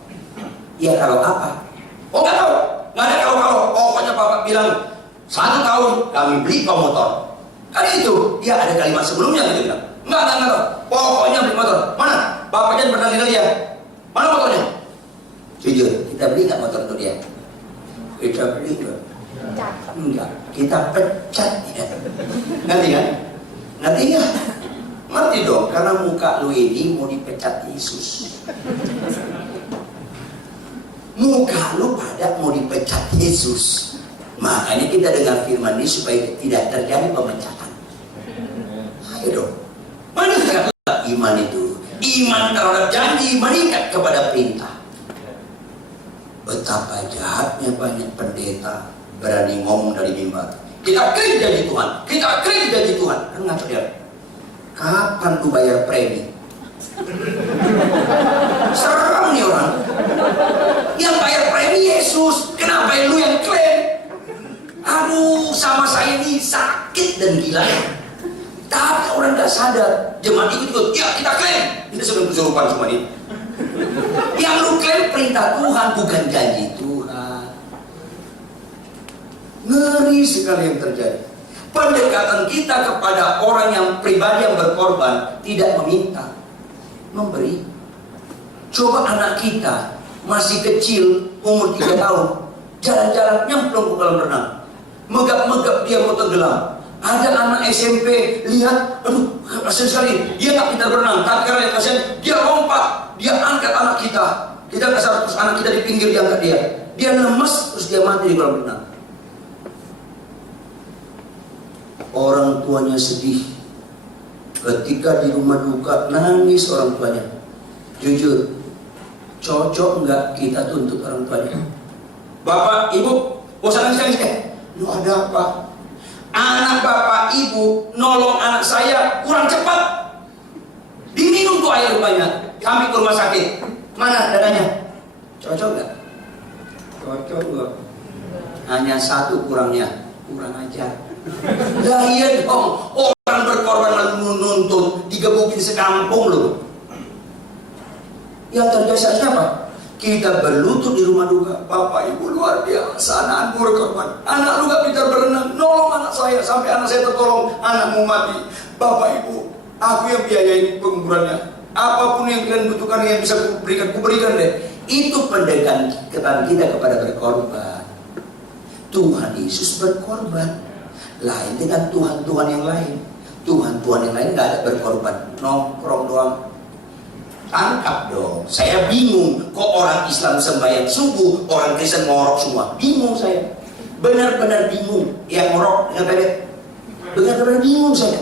Ya kalau apa? Oh nggak tahu. Nggak ada kalau-kalau. Pokoknya Bapak bilang 1 tahun kami beli kau motor. Kan itu. Ya ada kalimat sebelumnya gitu bilang. Enggak. Pokoknya beli motor. Mana? Bapak jangan pernah bilang dia. Mana motornya? Jujur, kita beli nggak motor untuk dia? Kita beli nggak? Enggak. Kita pecat dia. Ngerti kan? Ngerti nggak? Ngerti dong. Karena muka lu ini mau dipecat Yesus. Muka lu pada mau dipecat Yesus. Makanya kita dengar firman ini supaya tidak terjadi pemecatan. Ayo dong. Meningkat iman itu. Iman terhadap janji meningkat kepada perintah. Betapa jahatnya banyak pendeta berani ngomong dari mimbar. Kita klaim janji Tuhan. Kita klaim janji Tuhan. Kan nggak terjadi. Kapan lu bayar premi? Serem nih orang. Yang bayar premi Yesus. Kenapa lu yang klaim? Aduh, sama saya ini sakit dan gila. Tapi orang nggak sadar. Jemaat ikut. Ya kita klaim. Kita sudah kesurupan semua ini. Yang lu klaim perintah Tuhan, bukan janji Tuhan. Ngeri sekali yang terjadi. Pendekatan kita kepada orang yang pribadi yang berkorban tidak meminta, memberi. Coba anak kita masih kecil, umur 3 tahun, jalan-jalan nyemplung ke kolam renang, megap-megap dia mau tenggelam. Ada anak SMP lihat, aduh kasihan sekali, dia tak pintar berenang, tak kira kasihan, dia lompat, dia angkat anak kita. Kita kasar terus anak kita di pinggir diangkat dia lemes terus dia mati di kolam renang. Orang tuanya sedih, ketika di rumah duka nangis orang tuanya. Jujur, cocok nggak kita tuntut orang tuanya? Bapak, Ibu, bosan nangis? Lu ada apa? Anak Bapak Ibu nolong anak saya kurang cepat. Diminum tuh air rupanya, kami ke rumah sakit. Mana dananya? Cocok nggak? Cocok nggak? Hanya 1 kurangnya, kurang ajar. Lah iya dong, orang berkorban lalu nuntut, digebukin sekampung loh. Yang terjadi apa? Kita berlutut di rumah duka. Bapak Ibu luar biasa, anakku berkorban. Anak lu gak pintar berenang, nolong anak saya sampai anak saya tertolong, anakmu mati. Bapak Ibu, aku yang biayain penguburannya. Apapun yang kalian butuhkan yang bisa kuberikan deh. Itu pendekatan kita kepada berkorban. Tuhan Yesus berkorban. Lain dengan Tuhan-Tuhan yang lain. Tuhan-Tuhan yang lain gak ada berkorban, nongkrong doang. Tangkap dong. Saya bingung, kok orang Islam sembahyang subuh, orang Kristen ngorok semua. Bingung saya. Benar-benar bingung. Yang ngorok dengan bebek. Benar-benar bingung saya.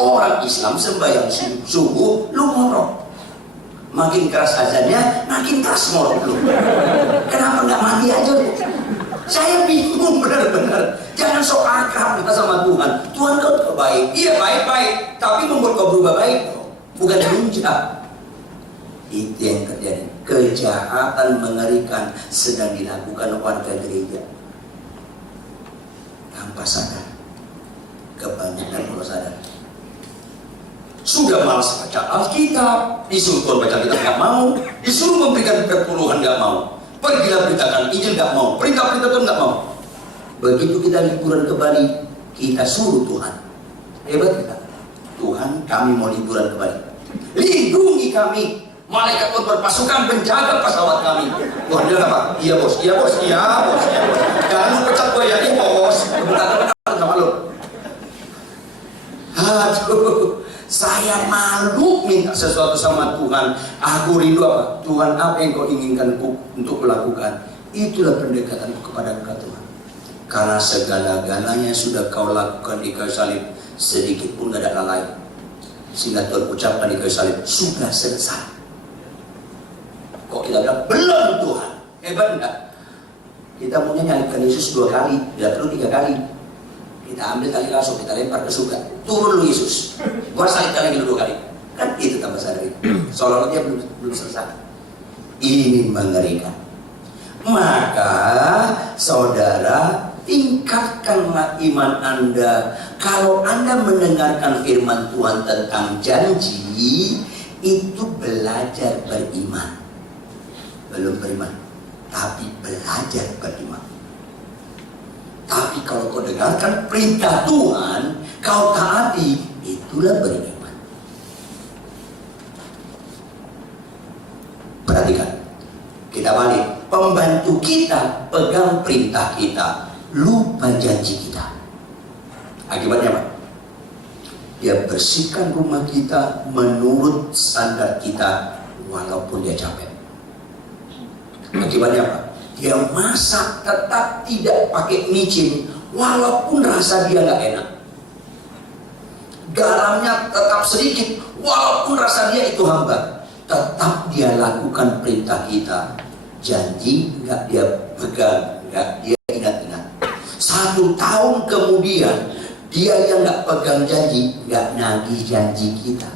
Orang Islam sembahyang subuh, lu ngorok. Makin keras azannya, makin keras ngorok lu. Kenapa nggak mandi aja lu? Saya bingung benar-benar. Jangan sok akrab kita sama Tuhan. Tuhan kau baik. Iya baik-baik. Tapi membuat kau berubah baik. Bukan lunjak. Itu yang terjadi. Kejahatan mengerikan sedang dilakukan warga gereja. Tanpa sadar. Kebanyakan kalau sadar. Sudah malas baca Alkitab. Disuruh Tuhan baca Alkitab nggak mau. Disuruh memberikan perpuluhan nggak mau. Pergilah beritakan Injil, nggak mau. Perintah-perintah Tuhan nggak mau. Begitu kita liburan ke Bali, kita suruh Tuhan. Hebat kita. Tuhan, kami mau liburan ke Bali. Lindungi kami. Malaikat Tuhan berpasukan menjaga pesawat kami. Tuhan bilang apa? Iya bos, iya bos, iya bos, iya bos. Jangan lu pecat gue ya, iya bos. Bentar sama lu. Aduh, saya malu minta sesuatu sama Tuhan. Aku rindu apa? Tuhan, apa yang kau inginkan untuk melakukan? Itulah pendekatanku kepada Engkau Tuhan. Karena segala-galanya sudah kau lakukan di kayu salib, sedikit pun tidak ada lain. Sehingga Tuhan ucapkan di kayu salib, sudah selesai. Kok kita bilang, belum Tuhan. Hebat enggak? Kita maunya nyalikan Yesus 2 kali, tidak perlu 3 kali. Kita ambil tali langsung, kita lempar ke surga. Turun lu Yesus. Gua salibkan lagi 2 kali. Kan itu tambah sadar itu. Seolah-olah dia belum selesai. Ini mengerikan. Maka saudara, tingkatkanlah iman Anda. Kalau Anda mendengarkan firman Tuhan tentang janji, itu belajar beriman. Belum beriman, tapi belajar beriman. Tapi kalau kau dengarkan perintah Tuhan, kau taati, itulah beriman. Perhatikan, kita balik. Pembantu kita pegang perintah kita, lupa janji kita. Akibatnya apa? Dia bersihkan rumah kita menurut standar kita, walaupun dia capek. Akibatnya apa? Dia masak tetap tidak pakai micin, walaupun rasa dia nggak enak. Garamnya tetap sedikit, walaupun rasa dia itu hambar. Tetap dia lakukan perintah kita. Janji nggak dia pegang, nggak dia ingat-ingat. 1 tahun kemudian, dia yang nggak pegang janji, nggak nagih janji kita.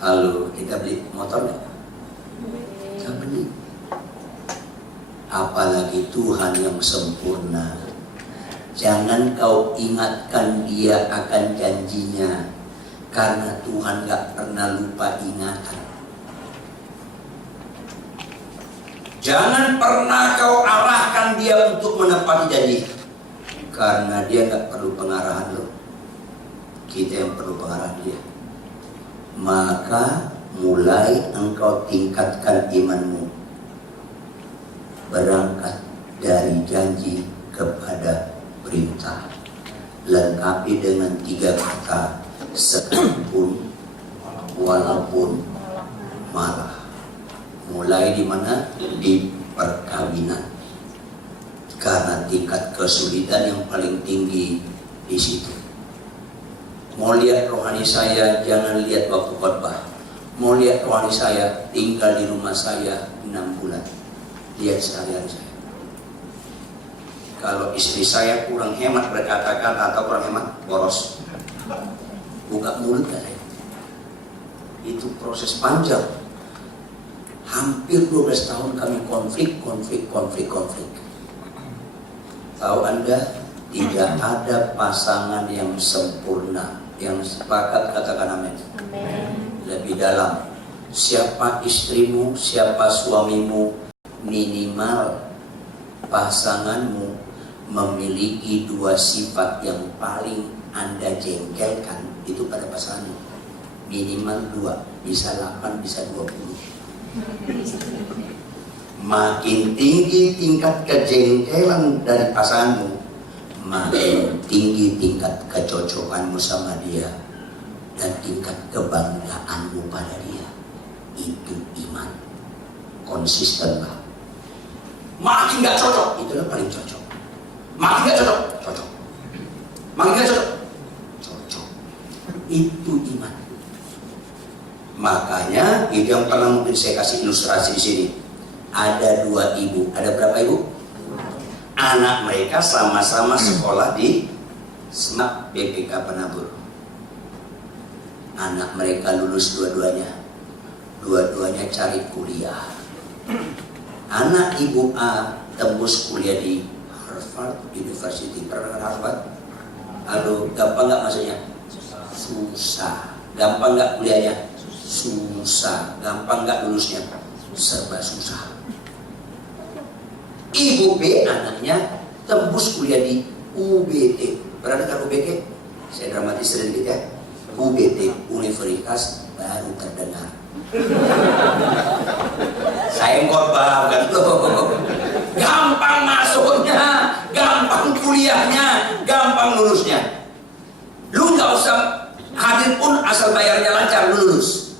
Halo, kita beli motor nggak? Kita beli. Apalagi Tuhan yang sempurna. Jangan kau ingatkan dia akan janjinya, karena Tuhan gak pernah lupa ingatan. Jangan pernah kau arahkan dia untuk menepati janji, karena dia gak perlu pengarahan lo. Kita yang perlu pengarahan dia. Maka mulai engkau tingkatkan imanmu. Berangkat dari janji kepada perintah, lengkapi dengan 3 kata, sekalipun, walaupun, malah. Mulai di mana? Di perkawinan. Karena tingkat kesulitan yang paling tinggi di situ. Mau lihat rohani saya, jangan lihat waktu khotbah. Mau lihat rohani saya, tinggal di rumah saya 6 bulan. Lihat sehari-hari saya. Kalau istri saya kurang hemat berkata-kata atau kurang hemat, boros. Buka mulut kan saya. Itu proses panjang. Hampir 12 tahun kami konflik. Tahu Anda, tidak ada pasangan yang sempurna. Yang sepakat katakan amin. Lebih dalam, siapa istrimu, siapa suamimu, minimal pasanganmu memiliki 2 sifat yang paling Anda jengkelkan itu pada pasanganmu. Minimal 2, bisa 8, bisa 20. Makin tinggi tingkat kejengkelan dari pasanganmu, makin tinggi tingkat kecocokanmu sama dia dan tingkat kebanggaanmu pada dia. Itu iman. Konsistenlah. Makin gak cocok, itulah paling cocok. Makin gak cocok, cocok. Makin gak cocok, cocok. Itu iman. Makanya itu yang pernah mungkin saya kasih ilustrasi di sini. Ada 2 ibu, ada berapa ibu? Anak mereka sama-sama sekolah di SMAP BPK Penabur. Anak mereka lulus dua-duanya. Dua-duanya cari kuliah. Anak ibu A tembus kuliah di Harvard University. Pernah Harvard? Aduh, gampang nggak masuknya? Susah. Gampang nggak kuliahnya? Susah. Gampang nggak lulusnya? Serba susah. Ibu B anaknya tembus kuliah di UBT. Pernah dengar UBT? Saya dramatis sedikit ya. UBT, Universitas Baru Terdengar. Saya korban kan tuh. Gampang masuknya, gampang kuliahnya, gampang lulusnya. Lu nggak usah hadir pun asal bayarnya lancar, lu lulus.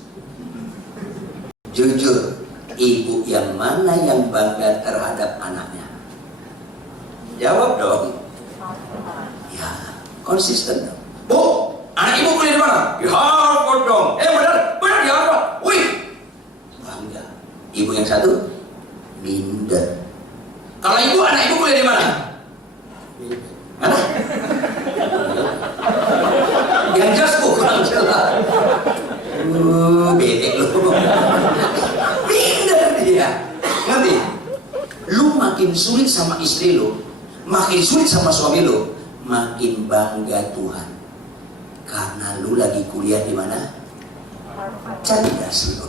Jujur, ibu yang mana yang bangga terhadap anaknya? Jawab dong. Ya, konsisten dong. Bu, anak ibu kuliah di mana? Di Harvard dong. Benar di Harvard. Wih, bangga. Ibu yang satu minder. Kalau ibu, anak ibu kuliah di mana? Mana? Yang jelas kurang jelas. Bete lu. Minder dia. Ngerti? Lu makin sulit sama istri lu, makin sulit sama suami lu, makin bangga Tuhan. Karena lu lagi kuliah di mana? Cerdas lu.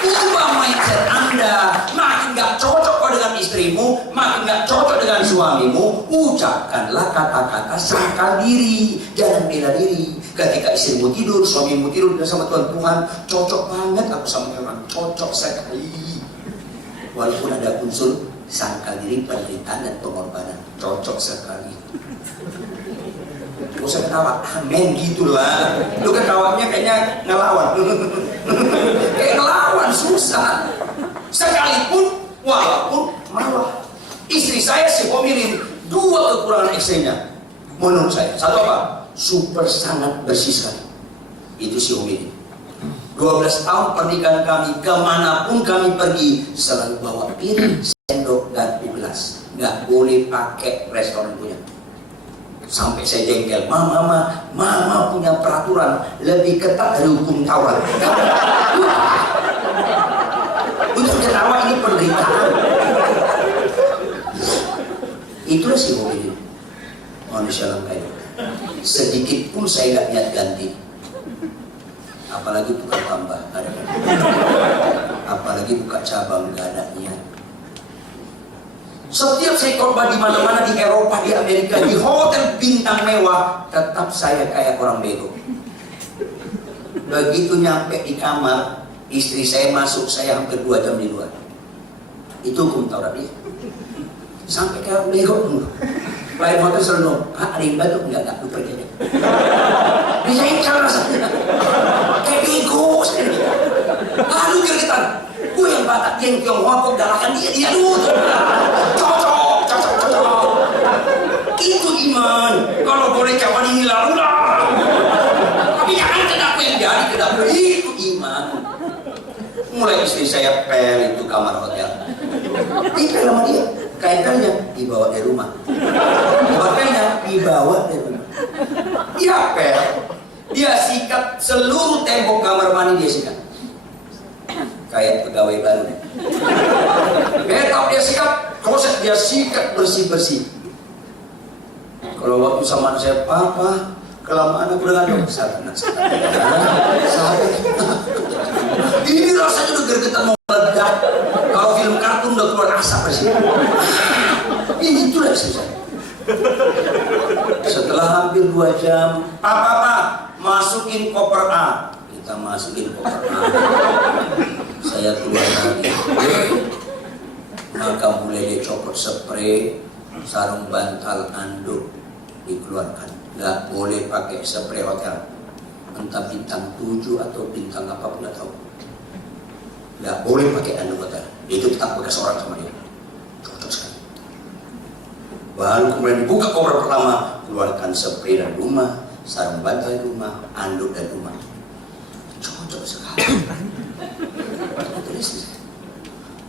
Ubah mindset Anda. Makin gak cocok kau dengan istrimu, makin gak cocok dengan suamimu, ucapkanlah kata-kata sangkal diri, jangan bela diri. Ketika istrimu tidur, suamimu tidur dan sama Tuhan, cocok banget aku sama orang, cocok sekali. Walaupun ada unsur sangkal diri, penderitaan dan pengorbanan, cocok sekali. Gak usah ketawa, amin gitulah. Lu ketawanya kayaknya ngelawan. Kayak ngelawan, susah. Sekalipun, walaupun malah. Istri saya si pemilih dua kekurangan istrinya. Menurut saya, satu apa? Super sangat bersih sekali. Itu si pemilih. 12 tahun pernikahan kami, kemanapun kami pergi, selalu bawa piring, sendok, dan gelas. Gak boleh pakai restoran punya. Sampai saya jengkel, mama punya peraturan lebih ketat dari hukum Taurat. Untuk ketawa ini penderitaan. Itulah si mobil manusia langka itu. Sedikit pun saya gak niat ganti. Apalagi bukan tambah, ada kan? Apalagi buka cabang, gak ada niat. Setiap saya korban di mana-mana, di Eropa, di Amerika, di hotel bintang mewah, tetap saya kayak orang bego. Begitu nyampe di kamar, istri saya masuk, saya hampir 2 jam di luar. Itu hukum Taurat dia. Sampai kayak orang bego dulu. Lain hotel selalu, ada yang batuk? Enggak, lu pergi aja. Bisa ikan rasanya. Kayak bego sekali. Lalu gergetan. Gue yang Batak, dia yang Tionghoa, kok galakan dia dulu. Cocok. Itu iman. Kalau boleh cawan ini lalu lah. Tapi jangan kenapa yang jadi kenapa. Itu iman. Mulai istri saya pel itu kamar hotel. Dipel sama dia. Kain-kainnya dibawa dari rumah. Pakainya dibawa dari rumah. Dia pel. Dia sikat seluruh tembok kamar mandi, dia sikat. Kayak pegawai baru nih. Betap dia sikat, kloset dia sikat bersih-bersih. Kalau waktu sama anak saya, papa, kelamaan aku dengan dong. Sampai. Ini rasanya udah gergetan mau meledak. Kalau film kartun udah keluar asap bersih. Itulah susah. Setelah hampir 2 jam, Pak, masukin koper A. Kita masukin koper A. Saya keluar lagi. Maka mulai dicopot spray, sarung bantal, anduk dikeluarkan. Nggak boleh pakai spray hotel. Entah bintang 7 atau bintang apapun nggak tahu. Nggak boleh pakai anduk hotel. Itu tetap bekas orang sama dia. Cocok sekali. Baru kemudian dibuka koper pertama, keluarkan spray dari rumah, sarung bantal dari rumah, anduk dari rumah. Cocok sekali.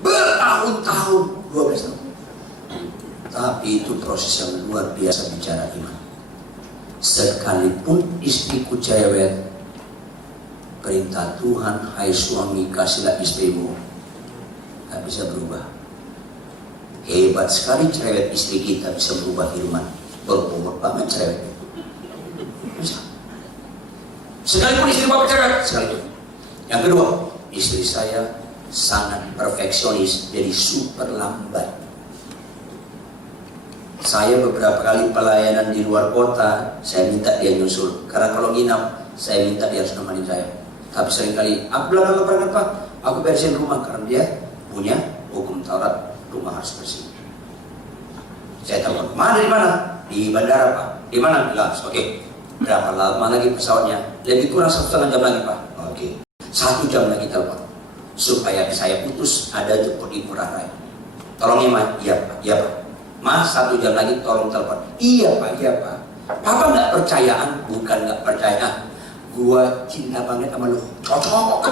Bertahun-tahun, 12 tahun. Tapi itu proses yang luar biasa bicara iman. Sekalipun istriku cerewet, perintah Tuhan, hai suami kasihlah istrimu, gak bisa berubah. Hebat sekali cerewet istri kita bisa berubah firman. Berbobot banget cerewet. Bisa. Sekalipun istri bapak cerai, sekalipun. Yang kedua, istri saya sangat perfeksionis, jadi super lambat. Saya beberapa kali pelayanan di luar kota, saya minta dia nyusul. Karena kalau nginap, saya minta dia harus nemenin saya. Tapi seringkali, aku bilang apa Pak? Aku bersihin rumah karena dia punya hukum Taurat, rumah harus bersih. Saya tahu, mana di mana? Di bandara Pak. Di mana? Bilang, oke. Berapa lama lagi pesawatnya? Lebih kurang 1,5 jam lagi Pak. Oke. 1 jam lagi telepon. Supaya saya putus, ada jemput di Ngurah Rai. Tolong ya Mas, iya Pak, iya Pak. Mas, 1 jam lagi tolong telepon. Iya Pak, iya Pak. Papa nggak percayaan, bukan nggak percaya. Gua cinta banget sama lu. Cocok.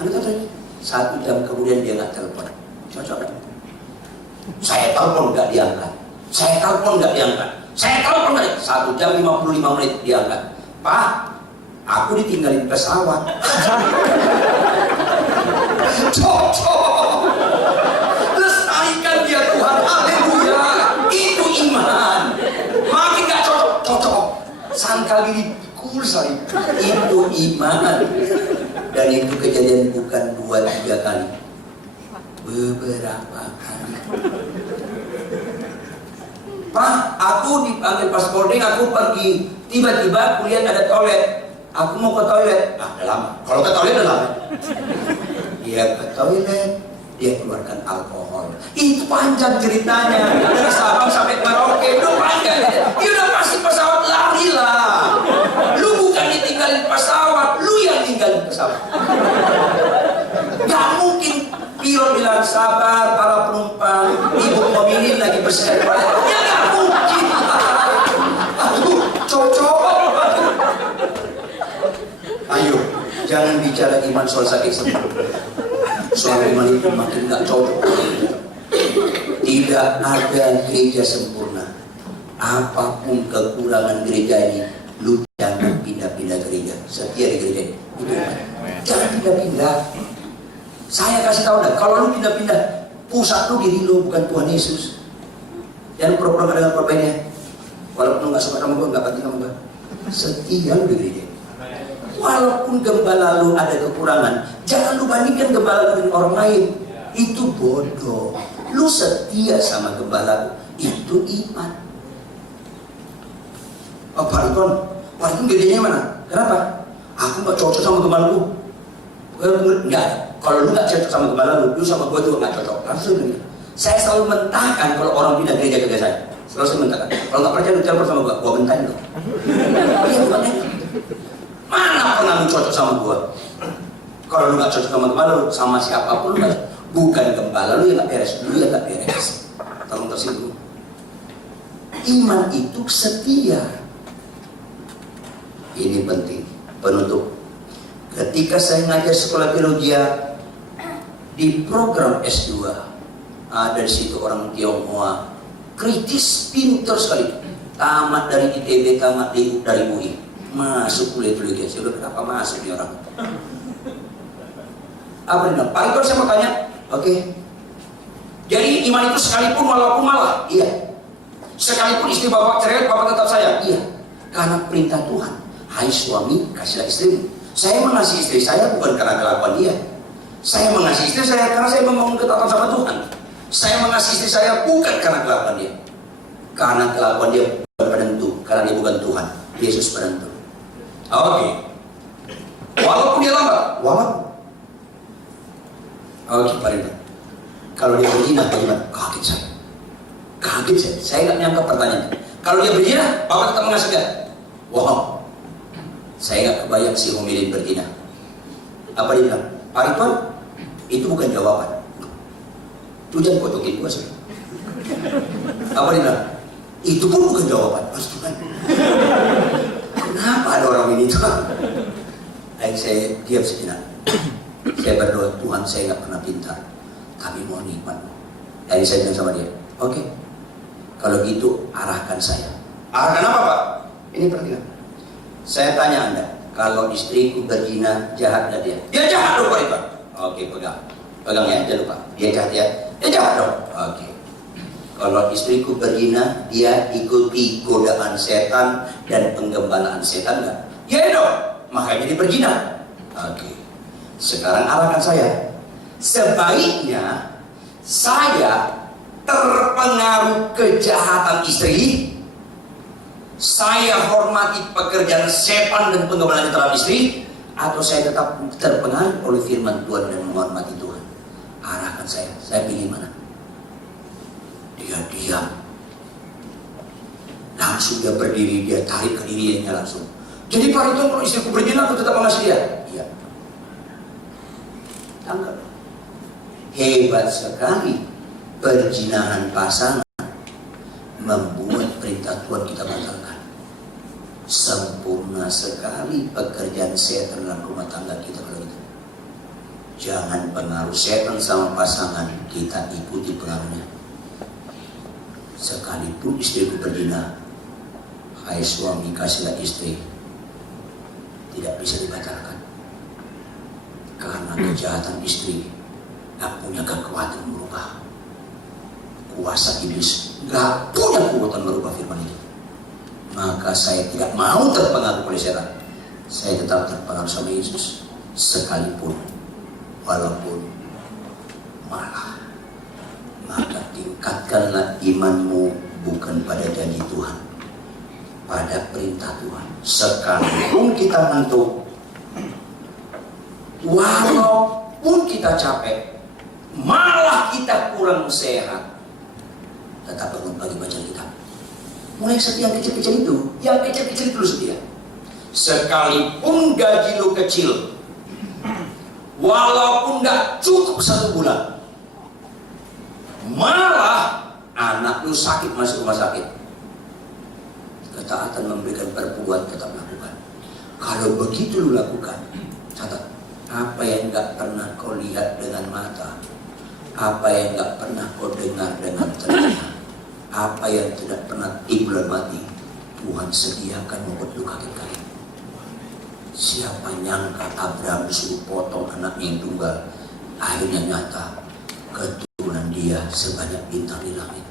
Anda tahu 1 jam kemudian dia nggak telepon. Cocok kan? Saya telepon nggak diangkat. Saya telepon nggak diangkat. Saya telepon nggak. 1 jam 55 menit diangkat. Pak, aku ditinggalin pesawat. Cocok. Lestarikan dia Tuhan. Haleluya. Itu iman. Makin nggak cocok. Cocok. Sangkal diri cool saya. Itu iman. Dan itu kejadian bukan 2-3 kali. Beberapa kali. Pak, aku dipanggil pas boarding, aku pergi. Tiba-tiba aku lihat ada toilet. Aku mau ke toilet. Ah, udah lama. Kalau ke toilet udah lama. Dia ke toilet, dia keluarkan alkohol. Itu panjang ceritanya. Dari Sabang sampai Merauke, udah panjang. Dia udah pasti pesawat lari lah. Lu bukan ditinggalin pesawat, lu yang tinggalin pesawat. Gak mungkin pilot bilang sabar para penumpang, ibu pemilik lagi bersiap. Ya gak mungkin. Aduh, cocok. Ayo, jangan bicara iman soal sakit sembuh. Soal iman itu makin gak cocok. Tidak ada gereja sempurna. Apapun kekurangan gereja ini, lu jangan pindah-pindah gereja. Setia di gereja ini. Jangan pindah-pindah. Saya kasih tahu dah, kalau lu pindah-pindah, pusat lu diri lu, bukan Tuhan Yesus. Jangan pura-pura dengan perbedaannya. Walaupun lu gak suka sama gue, gak penting sama gue. Setia lu di gereja. Walaupun gembala lu ada kekurangan, jangan lu bandingkan gembala lu dengan orang lain. Itu bodoh. Lu setia sama gembala lu, itu iman. Oh, Pak Rikon gedenya mana? Kenapa? Aku gak cocok sama gembala lu. Enggak. Kalau lu gak cocok sama gembala lu sama gue juga gak cocok. Langsung begitu. Saya selalu mentahkan kalau orang pindah gereja ke saya. Selalu saya mentahkan. Kalau gak percaya lu telepon sama gue bentahin dong. Iya bukan ya? Mana pernah lu cocok sama gue? Kalau lu gak cocok sama gembala lu, sama siapapun lu gak, bukan gembala lu yang gak beres, lu yang gak beres. Tolong tersinggung. Iman itu setia. Ini penting. Penutup. Ketika saya ngajar sekolah teologi di program S2, ada di situ orang Tionghoa, kritis, pintar sekali, tamat dari ITB, tamat dari UI, masuk kuliah teologi. Saya bilang, kenapa masuk nih orang? Apa dia bilang? Pak Rikon, saya mau tanya. Oke. Jadi iman itu sekalipun walaupun malah, iya. Sekalipun istri bapak cerai, bapak tetap sayang, iya. Karena perintah Tuhan. Hai suami, kasihlah istrimu. Saya mengasihi istri saya bukan karena kelakuan dia. Saya mengasihi istri saya karena saya membangun ketaatan sama Tuhan. Saya mengasihi istri saya bukan karena kelakuan dia. Karena kelakuan dia bukan penentu, karena dia bukan Tuhan. Yesus penentu. Oke. Walaupun dia lambat, walaupun. Oke, Pak Ridwan. Kalau dia berzina, bagaimana? Kaget saya. Kaget saya. Saya nggak nyangka pertanyaannya. Kalau dia berzina, Bapak tetap mengasihi dia. Wow. Saya nggak kebayang si homilin berzina. Apa dia bilang? Pak Ridwan, itu bukan jawaban. Lu jangan kocokin gue sih. Apa dia bilang? Itu pun bukan jawaban. Mas Tuhan, kenapa ada orang ini tuh? Baik, saya diam sejenak. Saya berdoa, Tuhan, saya nggak pernah pintar, tapi mohon iman. Jadi saya bilang sama dia, oke, kalau gitu arahkan saya. Arahkan apa Pak? Ini perhatikan. Saya tanya Anda, kalau istriku berzina, jahat nggak dia? Dia jahat dong Pak Ridwan. Oke, pegang. Pegang ya, jangan lupa. Dia jahat ya? Dia jahat dong. Oke. Kalau istriku berzina, dia ikuti godaan setan dan penggembalaan setan nggak? Ya dong, makanya dia berzina. Oke. Sekarang arahkan saya. Sebaiknya saya terpengaruh kejahatan istri, saya hormati pekerjaan setan dan penggebalan terhadap istri, atau saya tetap terpengaruh oleh firman Tuhan dan menghormati Tuhan? Arahkan saya pilih mana? Dia diam. Langsung dia berdiri, dia tarik ke dirinya langsung. Jadi Pak Ridwan, kalau istriku berzina aku tetap mengasihi dia? Iya. Tangkap. Hebat sekali perzinahan pasangan membuat perintah Tuhan kita batalkan. Sempurna sekali pekerjaan setan dalam rumah tangga kita kalau itu. Jangan pengaruh setan sama pasangan, kita ikuti pengaruhnya. Sekalipun istriku berzina, hai suami, kasihlah istri, tidak bisa dibatalkan. Karena kejahatan istri gak punya kekuatan merubah. Kuasa iblis gak punya kekuatan merubah firman itu. Maka saya tidak mau terpengaruh oleh setan. Saya tetap terpengaruh sama Yesus, sekalipun, walaupun marah. Maka tingkatkanlah imanmu bukan pada janji Tuhan, pada perintah Tuhan. Sekalipun kita ngantuk, walaupun kita capek, malah kita kurang sehat, tetap bangun pagi baca kitab. Mulai setia yang kecil-kecil itu, yang kecil-kecil itu lu setia. Sekalipun gaji lu kecil, walaupun gak cukup 1 bulan, malah anak lu sakit masuk rumah sakit, ketaatan memberikan perpuluhan tetap lakukan. Kalau begitu lu lakukan, catat, apa yang gak pernah kau lihat dengan mata, apa yang gak pernah kau dengar dengan telinga, apa yang tidak pernah timbul mati, Tuhan sediakan membuat lu kaget-kaget. Siapa nyangka Abraham disuruh potong anaknya yang tunggal, akhirnya nyata keturunan dia sebanyak bintang di langit.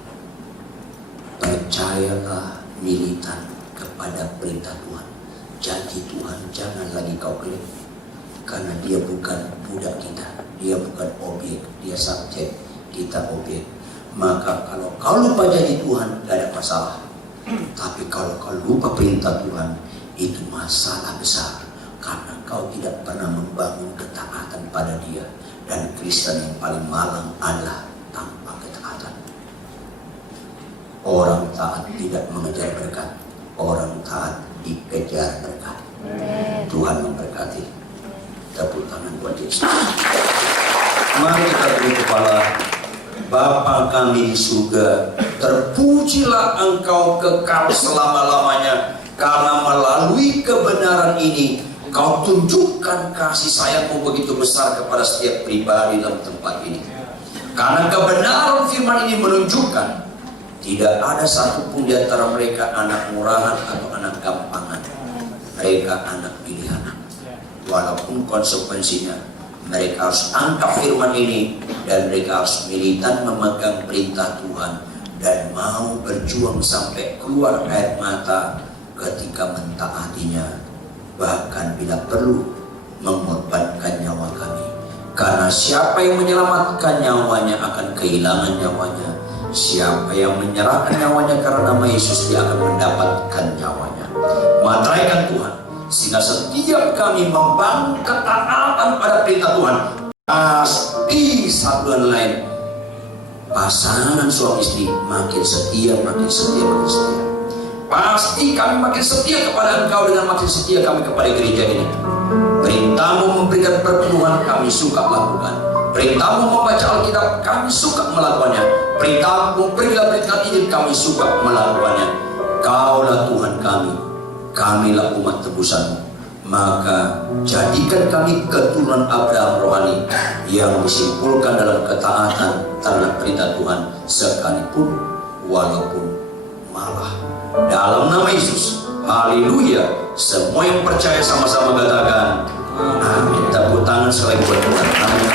Percayalah militan kepada perintah Tuhan. Janji Tuhan jangan lagi kau klaim, karena dia bukan budak kita, dia bukan objek, dia subjek, kita objek. Maka kalau kau lupa janji Tuhan, gak ada masalah. Tapi kalau kau lupa perintah Tuhan, itu masalah besar. Karena kau tidak pernah membangun ketaatan pada dia. Dan Kristen yang paling malang adalah tanpa ketaatan. Orang taat tidak mengejar berkat, orang taat dikejar berkat. Tuhan memberkati. Tepuk tangan buat Yesus. Mari kita beri kepala. Bapa kami di surga, terpujilah Engkau kekal selama-lamanya, karena melalui kebenaran ini Kau tunjukkan kasih sayang-Mu begitu besar kepada setiap pribadi dalam tempat ini. Karena kebenaran firman ini menunjukkan tidak ada satupun di antara mereka anak murahan atau anak gampangan. Mereka anak pilihan. Walaupun konsekuensinya mereka harus angkat firman ini, dan mereka harus militan memegang perintah Tuhan dan mau berjuang sampai keluar air mata ketika mentaatinya, bahkan bila perlu mengorbankan nyawa kami. Karena siapa yang menyelamatkan nyawanya akan kehilangan nyawanya. Siapa yang menyerahkan nyawanya karena nama Yesus, dia akan mendapatkan nyawanya. Materaikan Tuhan, sehingga setiap kami membangun ketaatan pada perintah Tuhan, pasti satu dan lain pasangan suami istri makin setia, makin setia, makin setia. Pasti kami makin setia kepada Engkau dengan makin setia kami kepada gereja ini. Perintah-Mu memberikan perpenuhan, kami suka melakukan. Perintah-Mu membaca Alkitab, kami suka melakukannya. Perintah-Mu berilah berita Injil, kami suka melakukannya. Kaulah Tuhan kami, kamilah umat tebusan-Mu. Maka jadikan kami keturunan Abraham rohani yang disimpulkan dalam ketaatan terhadap perintah Tuhan, sekalipun walaupun malah. Dalam nama Yesus, haleluya. Semua yang percaya sama-sama katakan amin. Tepuk tangan sekali buat Tuhan. Amin.